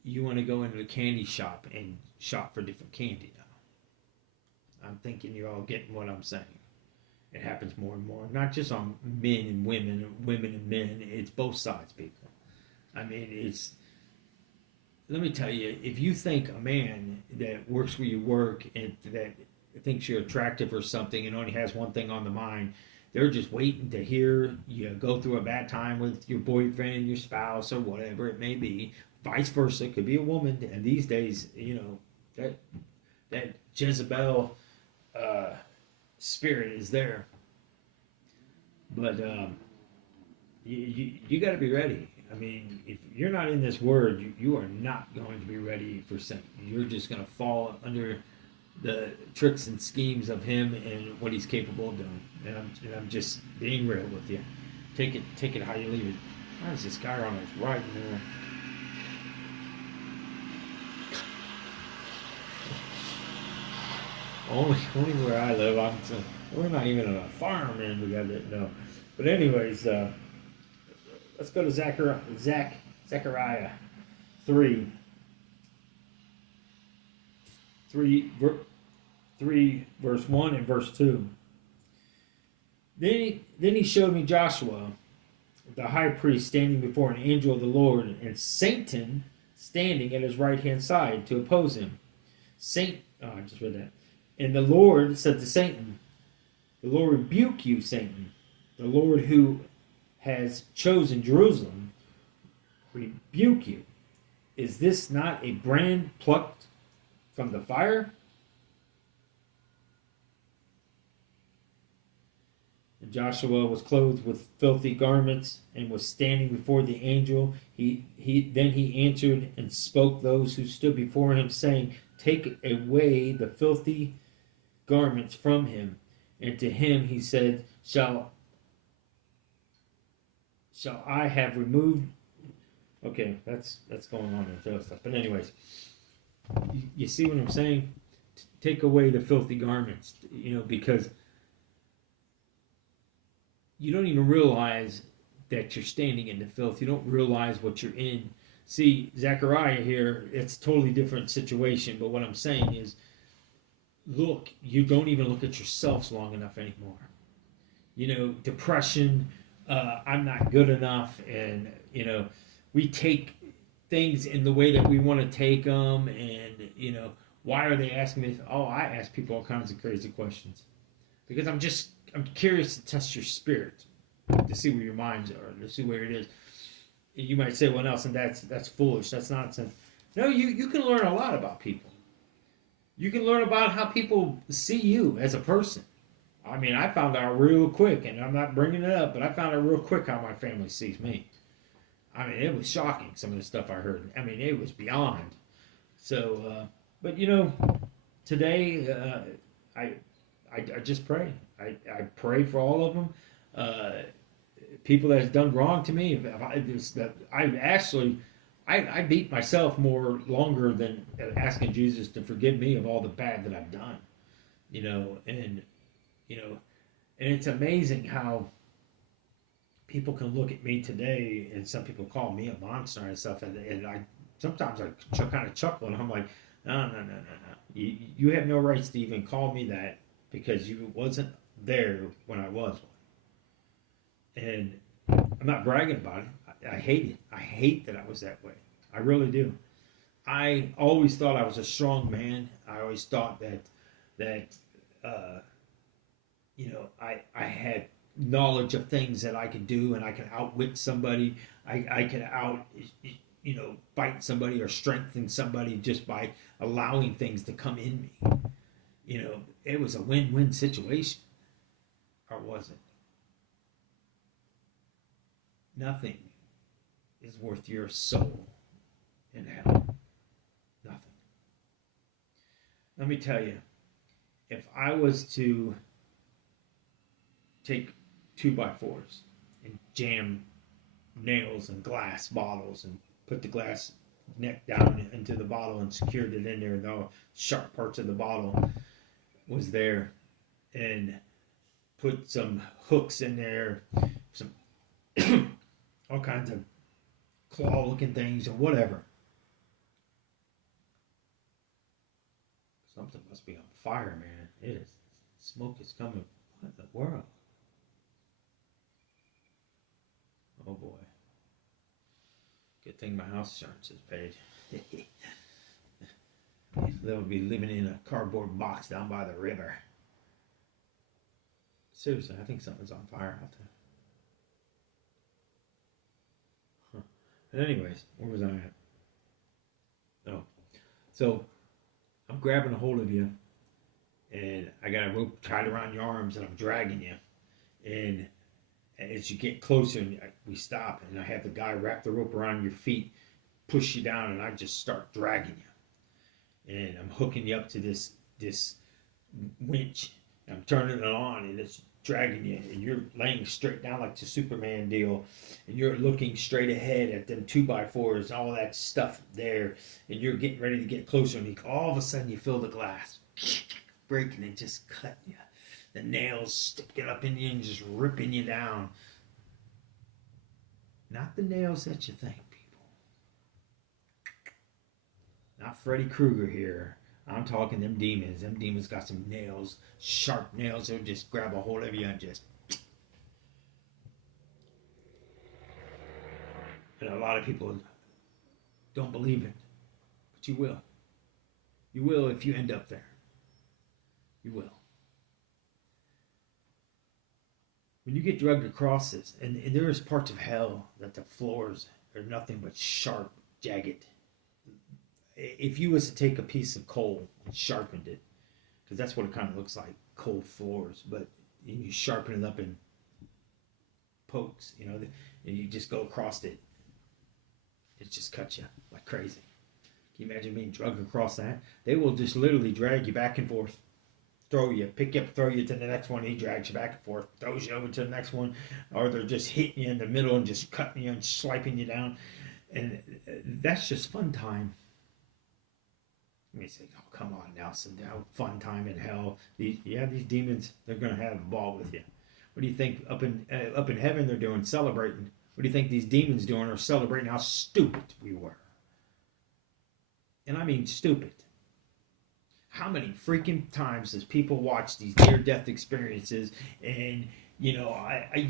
You want to go into a candy shop and shop for different candy now. I'm thinking you're all getting what I'm saying. It happens more and more, not just on men and women, women and men. It's both sides, people. I mean, let me tell you, if you think a man that works where you work and that thinks you're attractive or something and only has one thing on the mind, they're just waiting to hear you go through a bad time with your boyfriend, your spouse, or whatever it may be. Vice versa, it could be a woman. And these days, that Jezebel spirit is there. But you got to be ready. I mean, if you're not in this word, you are not going to be ready for Satan. You're just going to fall under the tricks and schemes of him and what he's capable of doing. And I'm just being real with you. Take it how you leave it. Why is this guy on his right now? Only where I live, we're not even on a farm, man. We got it. No, but anyways, let's go to Zechariah 3 verse 1 and verse 2. Then he showed me Joshua, the high priest, standing before an angel of the Lord, and Satan standing at his right hand side to oppose him. I just read that. And the Lord said to Satan, "The Lord rebuke you, Satan. The Lord who has chosen Jerusalem rebuke you. Is this not a brand plucked from the fire?" And Joshua was clothed with filthy garments and was standing before the angel. Then he answered and spoke those who stood before him, saying, "Take away the filthy garments from him." And to him he said, Shall I have removed? Okay, that's going on with other stuff. But anyways, you see what I'm saying? Take away the filthy garments, because you don't even realize that you're standing in the filth. You don't realize what you're in. See, Zechariah here, it's a totally different situation. But what I'm saying is, look, you don't even look at yourselves long enough anymore. Depression, I'm not good enough, and we take things in the way that we want to take them, and why are they asking me this? Oh, I ask people all kinds of crazy questions because I'm curious to test your spirit, to see where your minds are, to see where it is. And you might say, well, Nelson, that's foolish, that's nonsense. No, you can learn a lot about people. You can learn about how people see you as a person. I mean, I found out real quick, and I'm not bringing it up, but I found out real quick how my family sees me. I mean, it was shocking, some of the stuff I heard. I mean, it was beyond. So, but today, I just pray. I pray for all of them. People that have done wrong to me. I beat myself more longer than asking Jesus to forgive me of all the bad that I've done. And it's amazing how people can look at me today, and some people call me a monster and stuff, and I sometimes kind of chuckle, and I'm like, no, no, no, no, no. You have no rights to even call me that because you wasn't there when I was one. And I'm not bragging about it. I hate it. I hate that I was that way. I really do. I always thought I was a strong man. I always thought that uh, I had knowledge of things that I could do, and I could outwit somebody. I could fight somebody or strengthen somebody just by allowing things to come in me. It was a win-win situation, or was it? Nothing is worth your soul in hell. Nothing. Let me tell you, if I was to take 2x4s and jam nails and glass bottles and put the glass neck down into the bottle and secured it in there, and the sharp parts of the bottle was there, and put some hooks in there, some all kinds of claw looking things or whatever. Something must be on fire, man. It is. Smoke is coming. What in the world? Oh boy. Good thing my house insurance is paid. They'll be living in a cardboard box down by the river. Seriously, I think something's on fire out there. Huh. But anyways, where was I at? Oh, so I'm grabbing a hold of you, and I got a rope tied around your arms, and I'm dragging you. And as you get closer, we stop, and I have the guy wrap the rope around your feet, push you down, and I just start dragging you. And I'm hooking you up to this winch. I'm turning it on, and it's dragging you, and you're laying straight down like the Superman deal, and you're looking straight ahead at them 2x4s and all that stuff there, and you're getting ready to get closer, and all of a sudden you feel the glass breaking and just cutting you. The nails sticking up in you and just ripping you down. Not the nails that you think, people. Not Freddy Krueger here. I'm talking them demons. Them demons got some nails, sharp nails. They'll just grab a hold of you and just. And a lot of people don't believe it, but you will. You will if you end up there. You will. When you get drugged across this, and there is parts of hell that the floors are nothing but sharp, jagged. If you was to take a piece of coal and sharpened it, because that's what it kind of looks like, cold floors, but you sharpen it up in pokes, and you just go across it, it just cuts you like crazy. Can you imagine being drugged across that? They will just literally drag you back and forth, throw you, pick you up, throw you to the next one. He drags you back and forth, throws you over to the next one, or they're just hitting you in the middle and just cutting you and swiping you down, and that's just fun time. You may say, "Oh, come on, Nelson! Now, fun time in hell. These demons, they're going to have a ball with you." What do you think up in heaven they're doing? Celebrating. What do you think these demons doing? Are celebrating how stupid we were, and I mean stupid. How many freaking times does people watch these near-death experiences, and you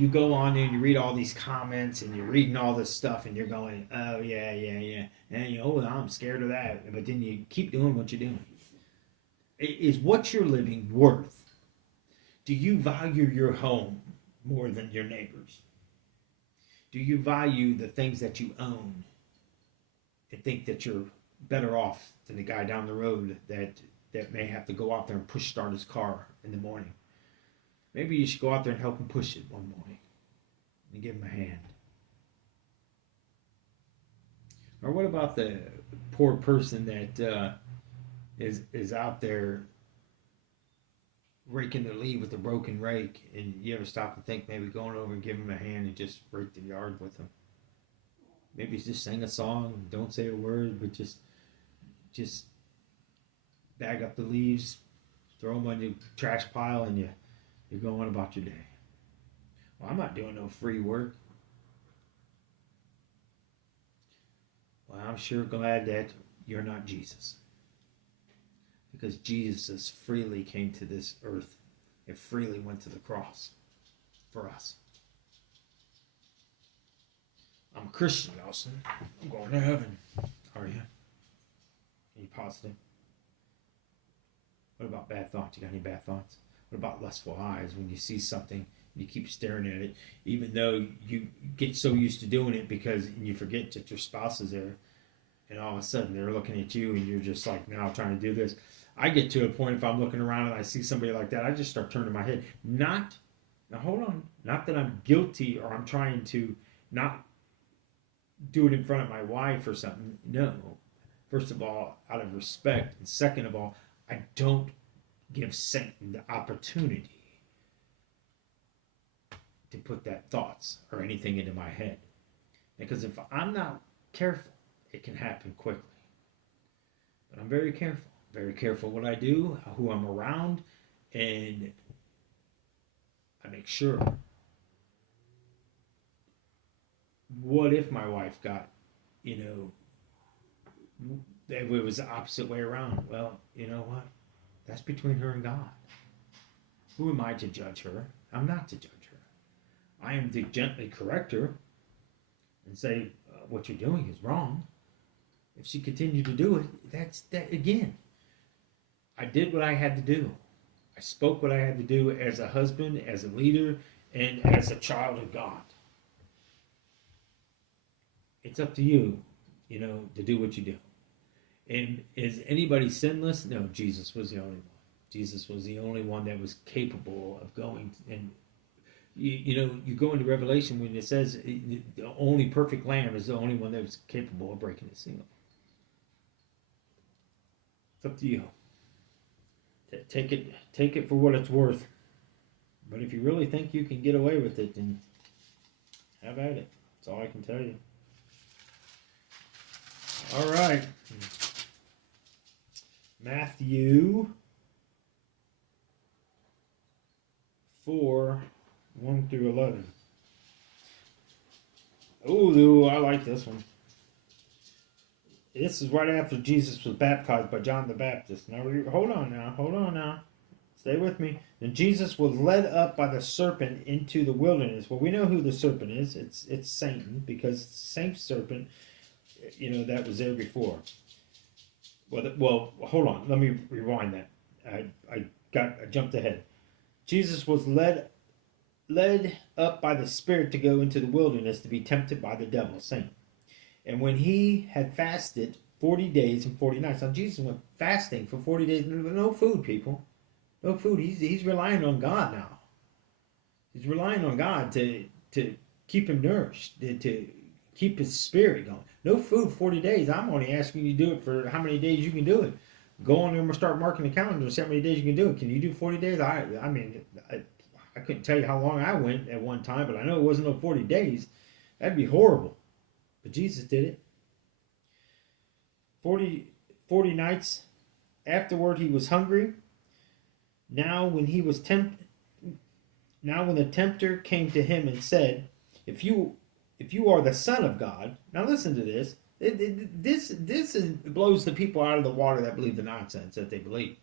go on there and you read all these comments and you're reading all this stuff and you're going, oh yeah, and I'm scared of that, but then you keep doing what you're doing. Is what you're living worth? Do you value your home more than your neighbors? Do you value the things that you own and think that you're better off than the guy down the road that may have to go out there and push start his car in the morning? Maybe you should go out there and help him push it one morning and give him a hand. Or what about the poor person that is out there raking the leaf with a broken rake, and you ever stop and think maybe going over and give him a hand and just rake the yard with him? Maybe just sing a song, don't say a word, but just bag up the leaves, throw them on your trash pile, and you You're going about your day. Well, I'm not doing no free work. Well, I'm sure glad that you're not Jesus. Because Jesus freely came to this earth and freely went to the cross for us. I'm a Christian, Nelson. I'm going to heaven. Are you? Are you positive? What about bad thoughts? You got any bad thoughts? What about lustful eyes? When you see something, you keep staring at it, even though you get so used to doing it because you forget that your spouse is there, and all of a sudden they're looking at you, and you're just like now trying to do this. I get to a point if I'm looking around and I see somebody like that, I just start turning my head. Now hold on. Not that I'm guilty or I'm trying to not do it in front of my wife or something. No. First of all, out of respect. And second of all, I don't give Satan the opportunity to put that thoughts or anything into my head. Because if I'm not careful, it can happen quickly. But I'm very careful. Very careful what I do, who I'm around, and I make sure. What if my wife got, it was the opposite way around? Well, you know what? That's between her and God. Who am I to judge her? I'm not to judge her. I am to gently correct her and say, what you're doing is wrong. If she continued to do it, that's that again. I did what I had to do. I spoke what I had to do as a husband, as a leader, and as a child of God. It's up to you, to do what you do. And is anybody sinless? No, Jesus was the only one. Jesus was the only one that was capable of going. And, you go into Revelation when it says the only perfect lamb is the only one that was capable of breaking the seal. It's up to you. Take it for what it's worth. But if you really think you can get away with it, then have at it. That's all I can tell you. All right. Matthew 4, 1 through 11. Oh, I like this one. This is right after Jesus was baptized by John the Baptist. Now, hold on now. Stay with me. Then Jesus was led up by the serpent into the wilderness. Well, we know who the serpent is. It's Satan, because the same serpent, that was there before. Well, hold on. Let me rewind that. I jumped ahead. Jesus was led up by the Spirit to go into the wilderness to be tempted by the devil, Satan. And when he had fasted 40 days and 40 nights. Now, Jesus went fasting for 40 days. No food, people. No food. He's relying on God now. He's relying on God to keep him nourished, to keep his spirit going. No food 40 days. I'm only asking you to do it for how many days you can do it. Go on there and start marking the calendar and see how many days you can do it. Can you do 40 days? I couldn't tell you how long I went at one time, but I know it wasn't no 40 days. That'd be horrible. But Jesus did it. 40 nights. Afterward, he was hungry. Now, when the tempter came to him and said, "If you are the Son of God," now listen to this. This blows the people out of the water that believe the nonsense that they believe.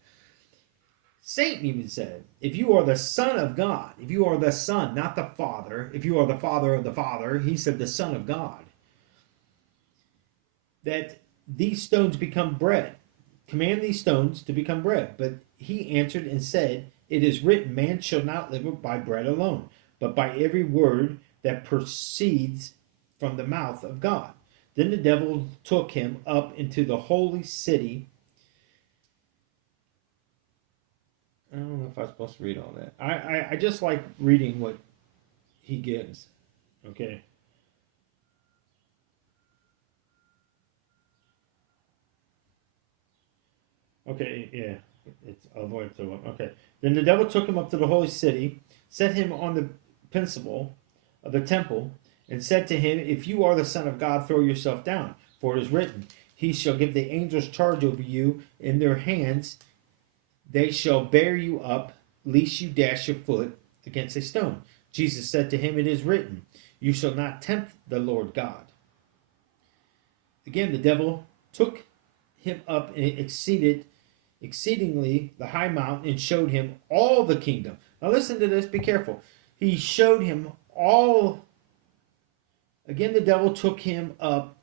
Satan even said, "If you are the Son of God, if you are the Son, not the Father, if you are the Father of the Father," he said, the Son of God, that these stones become bread. Command these stones to become bread. But he answered and said, "It is written, man shall not live by bread alone, but by every word that proceeds from the mouth of God." Then the devil took him up into the holy city. I don't know if I'm supposed to read all that. I just like reading what he gives. Okay. Okay, yeah. It's all the way up to one. Okay. Then the devil took him up to the holy city, set him on the pinnacle of the temple, and said to him, "If you are the Son of God, throw yourself down. For it is written, he shall give the angels charge over you in their hands. They shall bear you up, lest you dash your foot against a stone. Jesus said to him, it is written, you shall not tempt the Lord God. Again, the devil took him up and exceedingly the high mountain and showed him all the kingdom. Now listen to this, be careful. He showed him all. Again, the devil took him up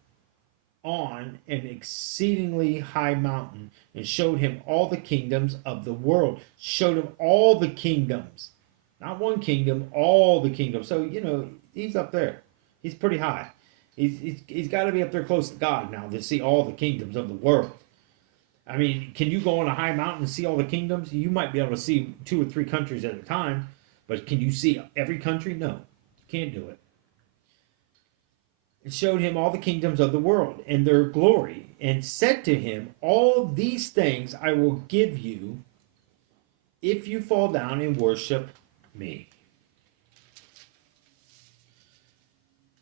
on an exceedingly high mountain and showed him all the kingdoms of the world. Showed him all the kingdoms. Not one kingdom, all the kingdoms. So, he's up there. He's pretty high. He's got to be up there close to God now to see all the kingdoms of the world. I mean, can you go on a high mountain and see all the kingdoms? You might be able to see 2 or 3 countries at a time, but can you see every country? No, you can't do it. It showed him all the kingdoms of the world and their glory, and said to him, all these things I will give you if you fall down and worship me.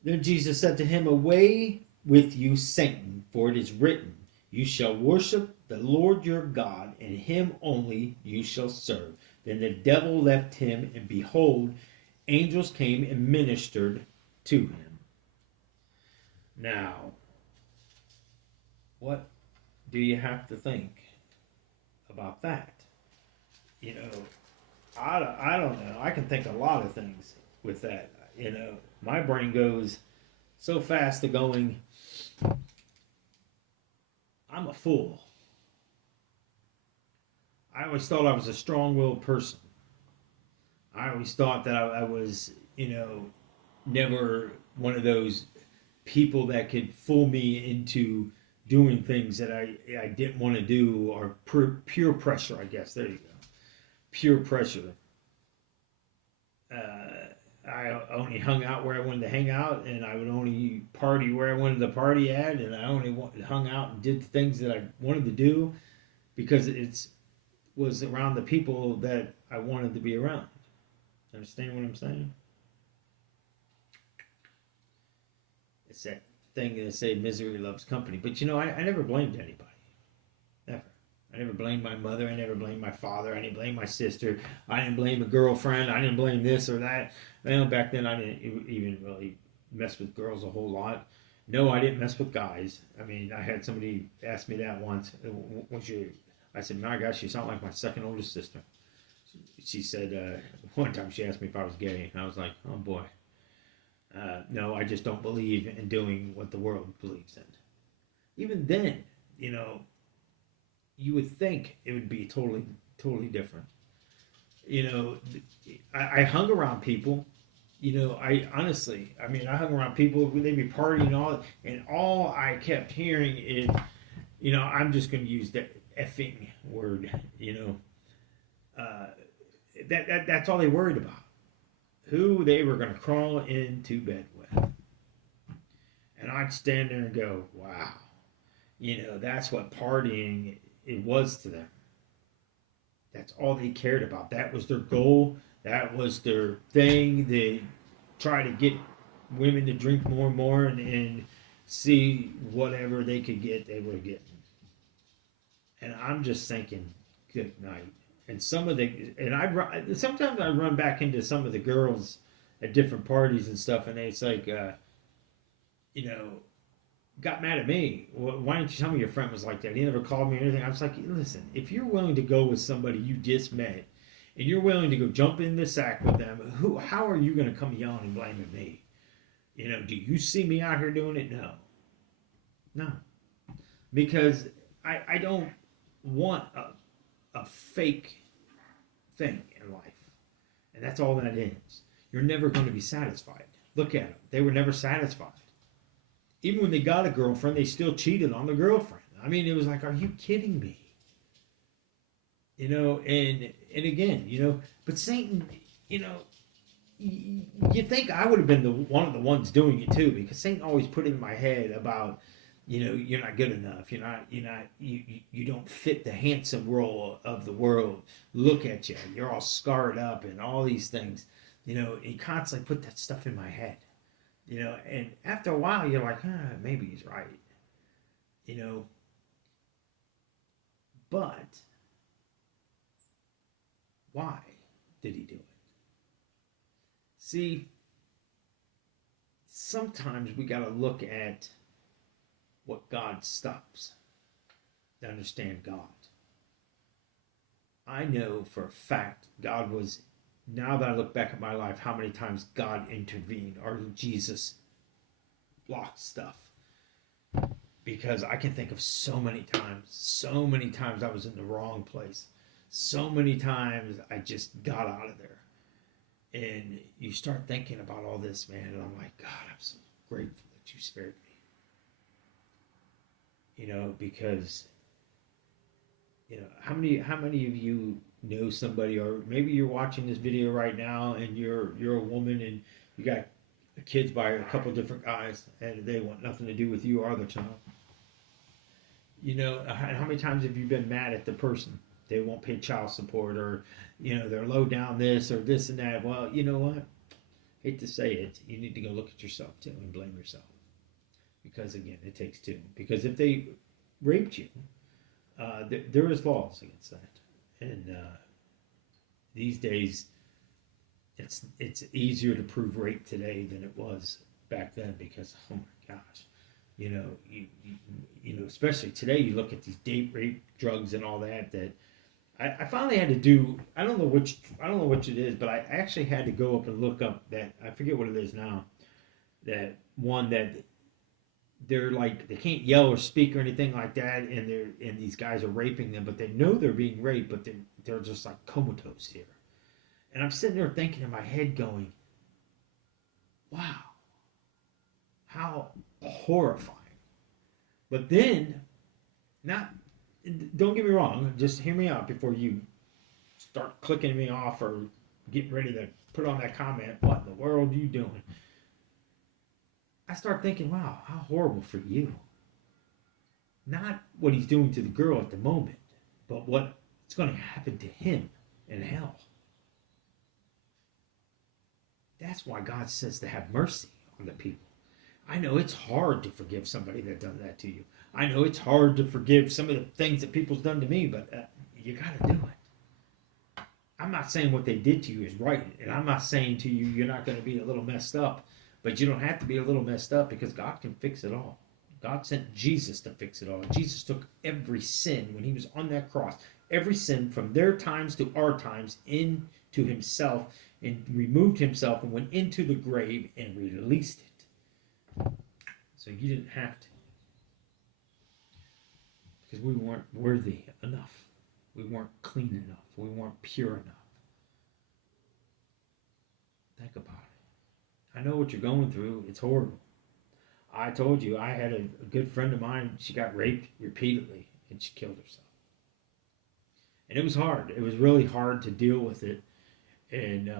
Then Jesus said to him, away with you, Satan, for it is written, you shall worship the Lord your God, and him only you shall serve. Then the devil left him, and behold, angels came and ministered to him. Now, what do you have to think about that? I don't know. I can think a lot of things with that. My brain goes so fast to going, I'm a fool. I always thought I was a strong-willed person. I always thought that I was, never one of those people that could fool me into doing things that I didn't want to do, or peer pressure, I guess. There you go. Peer pressure. I only hung out where I wanted to hang out, and I would only party where I wanted to party at, and I only hung out and did the things that I wanted to do because it was around the people that I wanted to be around. Understand what I'm saying? It's that thing that say misery loves company. But I never blamed anybody. Never. I never blamed my mother. I never blamed my father. I didn't blame my sister. I didn't blame a girlfriend. I didn't blame this or that. Back then I didn't even really mess with girls a whole lot. No, I didn't mess with guys. I mean, I had somebody ask me that once. I said, my gosh, you sound like my second oldest sister. She said, one time she asked me if I was gay. And I was like, oh boy. No, I just don't believe in doing what the world believes in. Even then, you would think it would be totally, totally different. I hung around people. I honestly, I hung around people, they'd be partying and all I kept hearing is, I'm just going to use that effing word, that's all they worried about. Who they were going to crawl into bed with. And I'd stand there and go, wow, that's what partying it was to them. That's all they cared about. That was their goal. That was their thing. They try to get women to drink more and more and see whatever they could get, they were getting. And I'm just thinking, good night. And sometimes I run back into some of the girls at different parties and stuff, and it's like, got mad at me. Well, why didn't you tell me your friend was like that? He never called me or anything. I was like, listen, if you're willing to go with somebody you just met, and you're willing to go jump in the sack with them, how are you going to come yelling and blaming me? Do you see me out here doing it? No. Because I don't want a fake thing in life. And that's all that is. You're never going to be satisfied. Look at them. They were never satisfied. Even when they got a girlfriend, they still cheated on the girlfriend. It was like, are you kidding me? And again, but Satan, you think I would have been one of the ones doing it too, because Satan always put in my head about, you're not good enough. You don't fit the handsome role of the world. Look at you. You're all scarred up and all these things. He constantly put that stuff in my head. And after a while, you're like, maybe he's right. But why? did he do it? See, sometimes we got to look at what God stops to understand God. I know for a fact God was, now that I look back at my life, how many times God intervened or Jesus blocked stuff. Because I can think of so many times I was in the wrong place. So many times I just got out of there. And you start thinking about all this, man, and I'm like, God, I'm so grateful that you spared me. Because how many of you know somebody, or maybe you're watching this video right now and you're a woman and you got kids by a couple of different guys and they want nothing to do with you or the child. How many times have you been mad at the person? They won't pay child support, or they're low down this or this and that. Well, you know what? Hate to say it, you need to go look at yourself too and blame yourself. Because again, it takes two. Because if they raped you, there is laws against that. And these days, it's easier to prove rape today than it was back then, because oh my gosh, you especially today, you look at these date rape drugs and all that. That I finally had to do. I don't know which it is, but I actually had to go up and look up that, I forget what it is now. That one that they're like, they can't yell or speak or anything like that, and these guys are raping them, but they know they're being raped, but they're just like comatose here. And I'm sitting there thinking in my head, going, wow, how horrifying. But then, don't get me wrong, just hear me out before you start clicking me off or getting ready to put on that comment, what in the world are you doing? I start thinking, wow, how horrible for you. Not what he's doing to the girl at the moment, but what's going to happen to him in hell. That's why God says to have mercy on the people. I know it's hard to forgive somebody that done that to you. I know it's hard to forgive some of the things that people's done to me, but you got to do it. I'm not saying what they did to you is right, and I'm not saying to you you're not going to be a little messed up, but you don't have to be a little messed up, because God can fix it all. God sent Jesus to fix it all. Jesus took every sin when he was on that cross, every sin from their times to our times, into himself, and removed himself and went into the grave and released it. So you didn't have to. Because we weren't worthy enough. We weren't clean enough. We weren't pure enough. Think about it. I know what you're going through. It's horrible. I told you, I had a good friend of mine. She got raped repeatedly and she killed herself. And it was hard. It was really hard to deal with it. And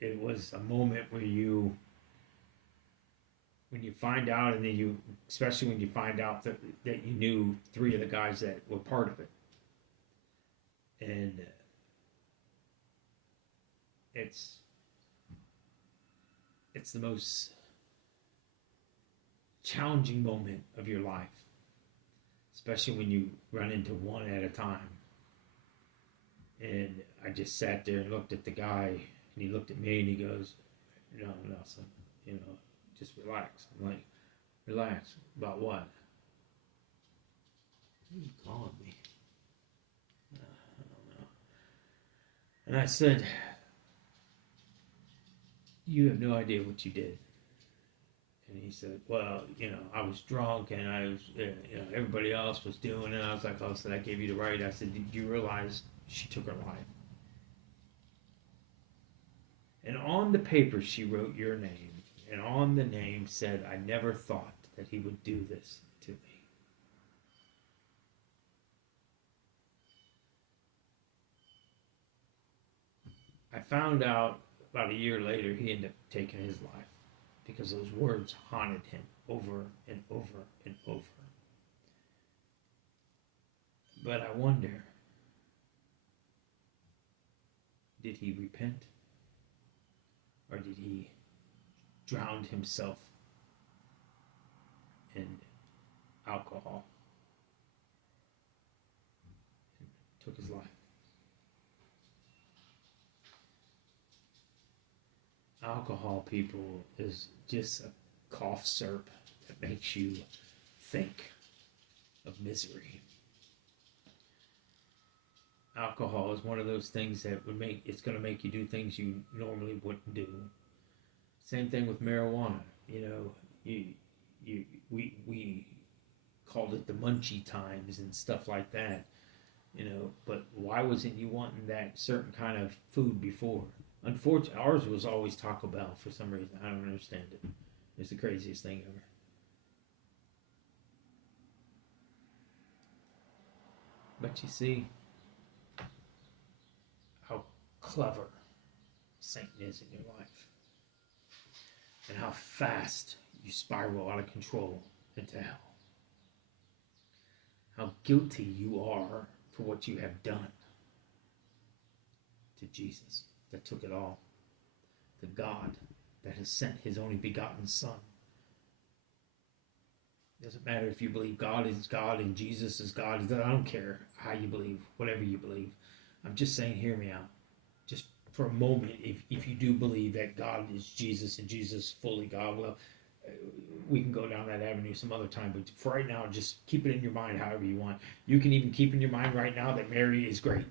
it was a moment where when you find out, and then especially when you find out that you knew 3 of the guys that were part of it. And it's the most challenging moment of your life, especially when you run into one at a time. And I just sat there and looked at the guy, and he looked at me and he goes, "No, Nelson, just relax." I'm like, "Relax? About what?" Who are you calling me? I don't know. And I said, "You have no idea what you did." And he said, "Well, I was drunk and I was, everybody else was doing it." I was like, "Oh, so that gave you the right." I said, "Did you realize she took her life? And on the paper she wrote your name, and on the name said, 'I never thought that he would do this to me.'" I found out about a year later he ended up taking his life because those words haunted him over and over and over. But I wonder, did he repent? Or did he drown himself in alcohol? Alcohol, people, is just a cough syrup that makes you think of misery. Alcohol is one of those things that it's going to make you do things you normally wouldn't do. Same thing with marijuana. You know, you, we called it the munchie times and stuff like that. You know, but why wasn't you wanting that certain kind of food before? Unfortunately, ours was always Taco Bell for some reason. I don't understand it. It's the craziest thing ever. But you see how clever Satan is in your life, and how fast you spiral out of control into hell. How guilty you are for what you have done to Jesus that took it all. The God that has sent his only begotten Son. Doesn't matter if you believe God is God and Jesus is God. I don't care how you believe, whatever you believe. I'm just saying, hear me out. Just for a moment, if you do believe that God is Jesus and Jesus is fully God, well, we can go down that avenue some other time. But for right now, just keep it in your mind however you want. You can even keep in your mind right now that Mary is great.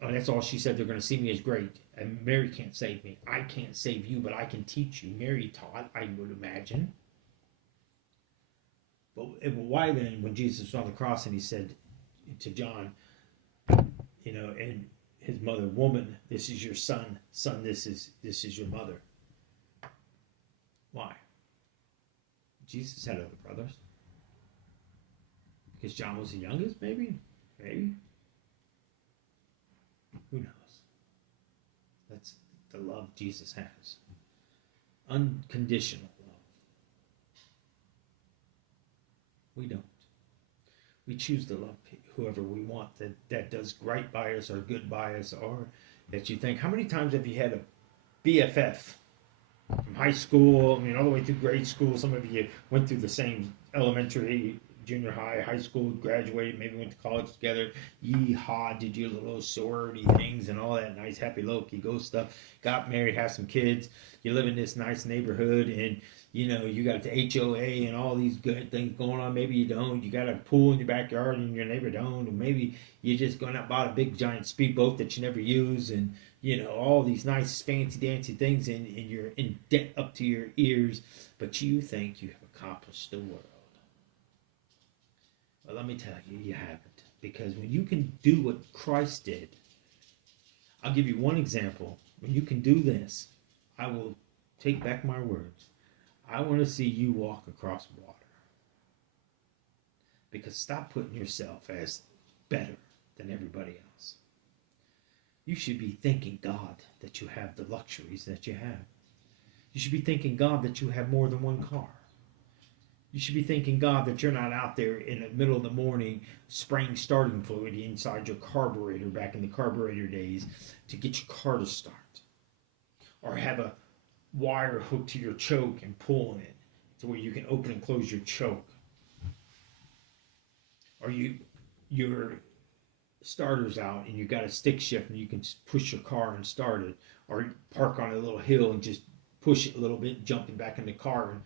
Oh, that's all she said. They're going to see me as great. And Mary can't save me. I can't save you, but I can teach you. Mary taught, I would imagine. But why then, when Jesus was on the cross and he said to John, you know, and his mother, woman, this is your son. Son, this is your mother. Why? Jesus had other brothers. Because John was the youngest, maybe? Maybe. Who knows? That's the love Jesus has. Unconditional love. We don't. We choose to love whoever we want that does right by us or good by us, or that you think, how many times have you had a BFF from high school, I mean, all the way through grade school? Some of you went through the same elementary, junior high, high school, graduated, maybe went to college together. Yeehaw, did your little sorority things and all that nice, happy, low-key stuff. Got married, have some kids. You live in this nice neighborhood, and you know, you got the HOA and all these good things going on. Maybe you don't. You got a pool in your backyard and your neighbor don't. Or maybe you just going out and bought a big giant speedboat that you never use, and you know, all these nice fancy dancy things, and you're in debt up to your ears, but you think you have accomplished the world. Well, let me tell you, you haven't. Because when you can do what Christ did, I'll give you one example. When you can do this, I will take back my words. I want to see you walk across water. Because stop putting yourself as better than everybody else. You should be thanking God that you have the luxuries that you have. You should be thanking God that you have more than one car. You should be thanking God that you're not out there in the middle of the morning spraying starting fluid inside your carburetor back in the carburetor days to get your car to start. Or have a wire hooked to your choke and pulling it to where you can open and close your choke. Or your starter's out and you got a stick shift and you can push your car and start it. Or park on a little hill and just push it a little bit, jumping back in the car and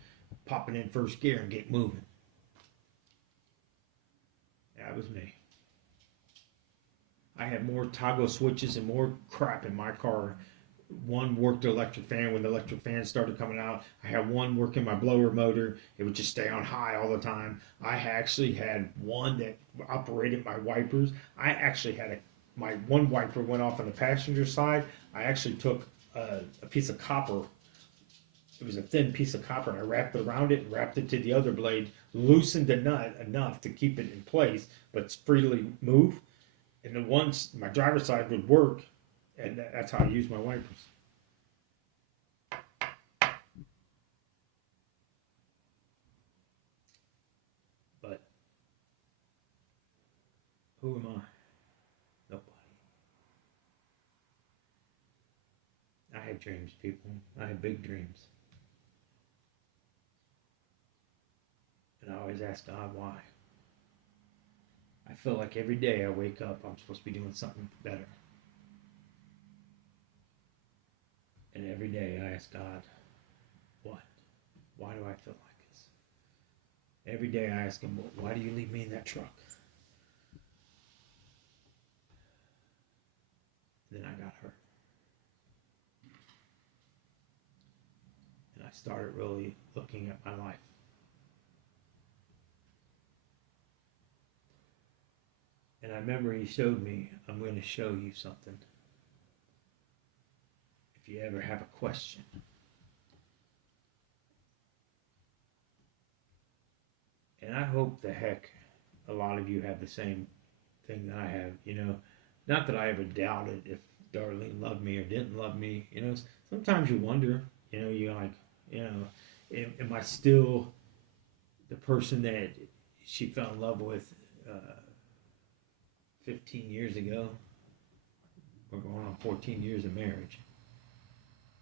popping in first gear and get moving. That was me. I had more toggle switches and more crap in my car. One worked the electric fan. When the electric fan started coming out, I had one working my blower motor. It would just stay on high all the time. I actually had one that operated my wipers. I actually had my one wiper went off on the passenger side. I actually took a piece of copper. It was a thin piece of copper, and I wrapped it around it and wrapped it to the other blade, loosened the nut enough to keep it in place, but freely move. And the ones, my driver's side would work, and that's how I use my wipers. But who am I? Nobody. I had dreams, people. I had big dreams. And I always ask God why. I feel like every day I wake up, I'm supposed to be doing something better. And And every day I ask God, what? Why do I feel like this? Every day I ask Him, why do you leave me in that truck? Then I got hurt. And I started really looking at my life. And I remember He showed me, I'm going to show you something. If you ever have a question, and I hope the heck a lot of you have the same thing that I have, you know, not that I ever doubted if Darlene loved me or didn't love me, you know, sometimes you wonder, you know, you're like, you know, am I still the person that she fell in love with 15 years ago? We're going on 14 years of marriage.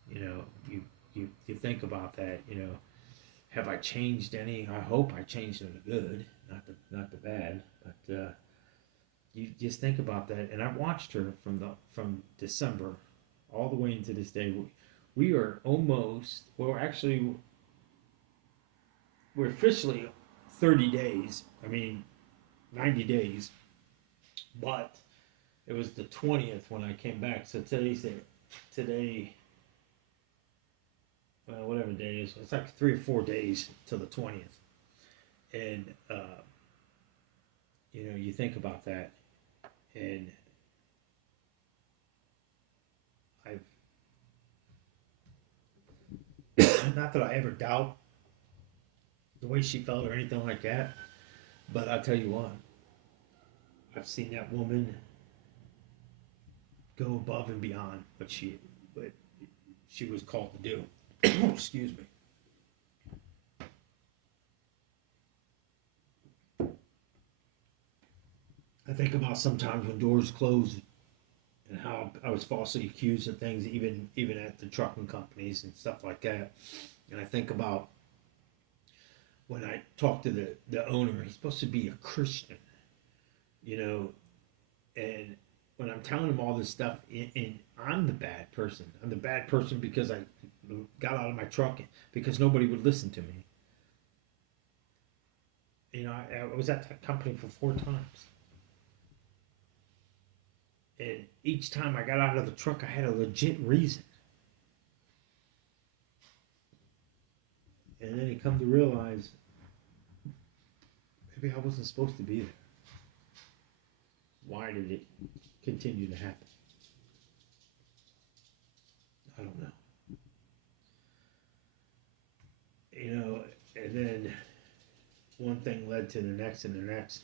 You know, you think about that, you know, have I changed any? I hope I changed in the good, not the bad. But you just think about that. And I've watched her from December all the way into this day. We are almost, well, actually, we're officially 30 days. I mean, 90 days. But it was the 20th when I came back. So today, well, whatever day it is, it's like 3 or 4 days till the 20th. And, you know, you think about that. And not that I ever doubt the way she felt or anything like that, but I'll tell you what, I've seen that woman go above and beyond what she was called to do. Excuse me. I think about sometimes when doors close and how I was falsely accused of things, even at the trucking companies and stuff like that. And I think about when I talk to the owner, he's supposed to be a Christian, you know, and when I'm telling him all this stuff, and I'm the bad person. I'm the bad person because I got out of my truck because nobody would listen to me. You know, I was at that company for 4 times. And each time I got out of the truck, I had a legit reason. And then you come to realize, maybe I wasn't supposed to be there. Why did it continue to happen? I don't know. You know, and then one thing led to the next and the next.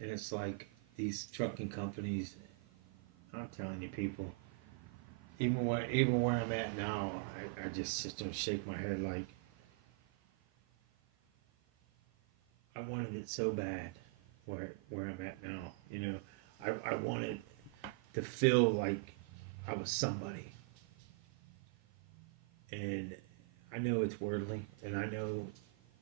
And it's like these trucking companies, I'm telling you, people, even where I'm at now, I just sit there and shake my head like, I wanted it so bad where I'm at now. You know, I wanted to feel like I was somebody. And I know it's worldly, and I know,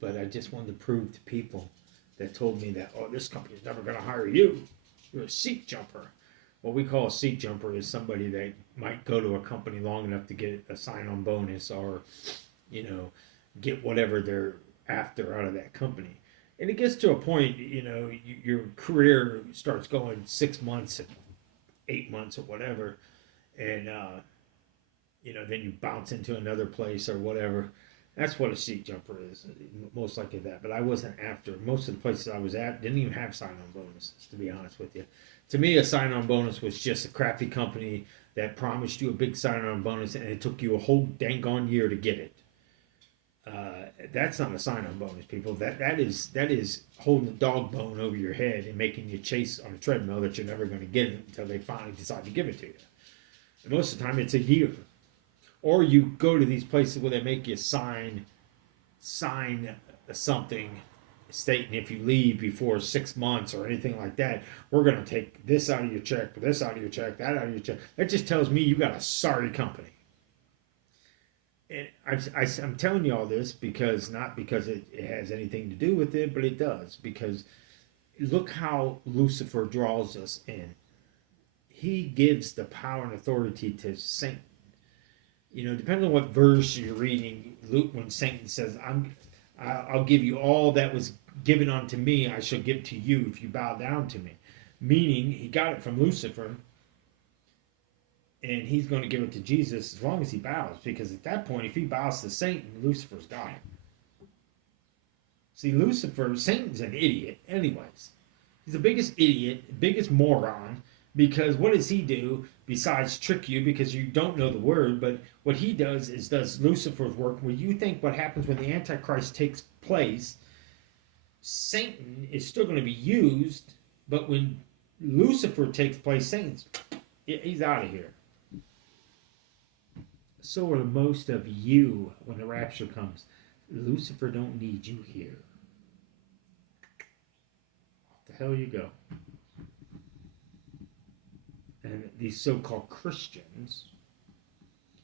but I just wanted to prove to people that told me that, oh, this company's never going to hire you. You're a seat jumper. What we call a seat jumper is somebody that might go to a company long enough to get a sign-on bonus or, you know, get whatever they're after out of that company. And it gets to a point, you know, your career starts going 6 months, 8 months, or whatever, and you know, then you bounce into another place or whatever. That's what a seat jumper is, most likely that. But I wasn't after. Most of the places I was at didn't even have sign-on bonuses, to be honest with you. To me, a sign-on bonus was just a crappy company that promised you a big sign-on bonus, and it took you a whole dang on year to get it. That's not a sign-on bonus, people. That is holding a dog bone over your head and making you chase on a treadmill that you're never going to get it until they finally decide to give it to you. And most of the time, it's a year. Or you go to these places where they make you sign something stating if you leave before 6 months or anything like that, we're going to take this out of your check, this out of your check, that out of your check. That just tells me you got a sorry company. And I'm telling you all this because, not because it has anything to do with it, but it does. Because look how Lucifer draws us in. He gives the power and authority to Satan. You know, depending on what verse you're reading, Luke, when Satan says, I'll give you all that was given unto me, I shall give to you if you bow down to me. Meaning, he got it from Lucifer, and he's going to give it to Jesus as long as he bows, because at that point, if he bows to Satan, Lucifer's dying. See, Satan's an idiot, anyways. He's the biggest idiot, biggest moron, because what does he do besides trick you because you don't know the word? But what he does is does Lucifer's work, where you think what happens when the Antichrist takes place, Satan is still going to be used, but when Lucifer takes place, he's out of here. So are most of you when the rapture comes. Lucifer don't need you here. Off the hell you go. And these so-called Christians,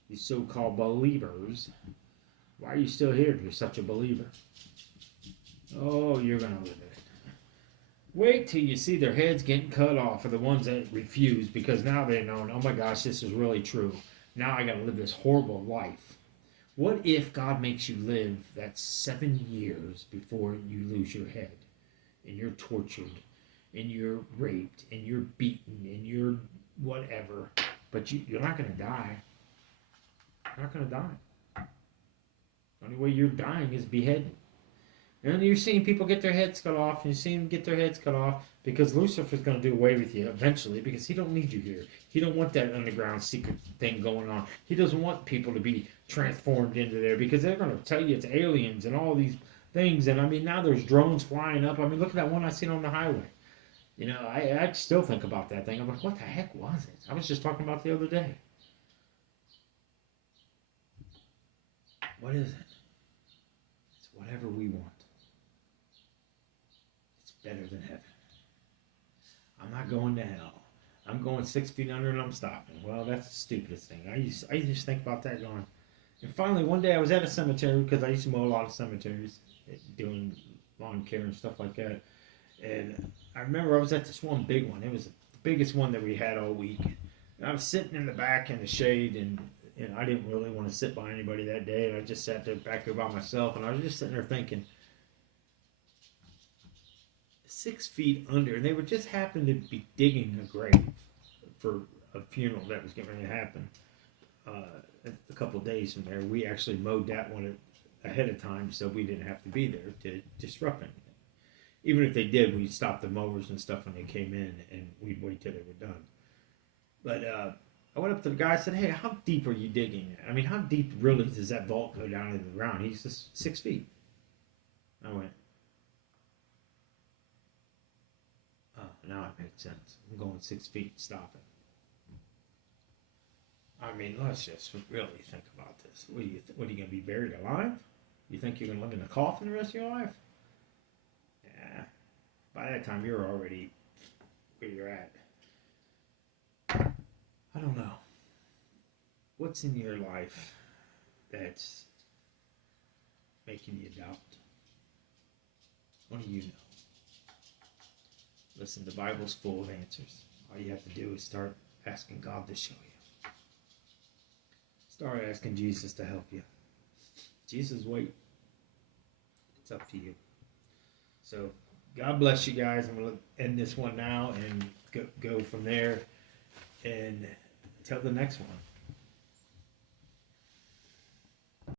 these so-called believers, why are you still here if you're such a believer? Oh, you're going to live it. Wait till you see their heads getting cut off for the ones that refuse, because now they know, oh my gosh, this is really true. Now I got to live this horrible life. What if God makes you live that 7 years before you lose your head, and you're tortured, and you're raped, and you're beaten, and you're whatever, but you're not going to die. You're not going to die. The only way you're dying is beheaded. And you're seeing people get their heads cut off, and you're seeing them get their heads cut off because Lucifer's going to do away with you eventually, because he don't need you here. He don't want that underground secret thing going on. He doesn't want people to be transformed into there, because they're going to tell you it's aliens and all these things. And I mean, now there's drones flying up. I mean, look at that one I seen on the highway. You know, I still think about that thing. I'm like, what the heck was it? I was just talking about it the other day. What is it? It's whatever we want. It's better than heaven. I'm not going to hell. I'm going 6 feet under and I'm stopping. Well, that's the stupidest thing. I used to think about that going. And finally, one day I was at a cemetery, because I used to mow a lot of cemeteries, doing lawn care and stuff like that. And I remember I was at this one big one. It was the biggest one that we had all week. And I was sitting in the back in the shade, and I didn't really want to sit by anybody that day. And I just sat there back there by myself, and I was just sitting there thinking, 6 feet under, and they would just happen to be digging a grave for a funeral that was getting ready to happen a couple of days from there. We actually mowed that one ahead of time, so we didn't have to be there to disrupt anything. Even if they did, we'd stop the mowers and stuff when they came in, and we'd wait till they were done. But I went up to the guy and said, hey, how deep are you digging? I mean, how deep really does that vault go down into the ground? He's just 6 feet. I went, oh, now it makes sense. I'm going 6 feet, stopping. I mean, let's just really think about this. What are you going to be buried alive? You think you're going to live in a coffin the rest of your life? Yeah. By that time, you're already where you're at. I don't know. What's in your life that's making you doubt? What do you know? Listen, the Bible's full of answers. All you have to do is start asking God to show you. Start asking Jesus to help you. Jesus, wait. It's up to you. So, God bless you guys. I'm going to end this one now and go from there. And until the next one.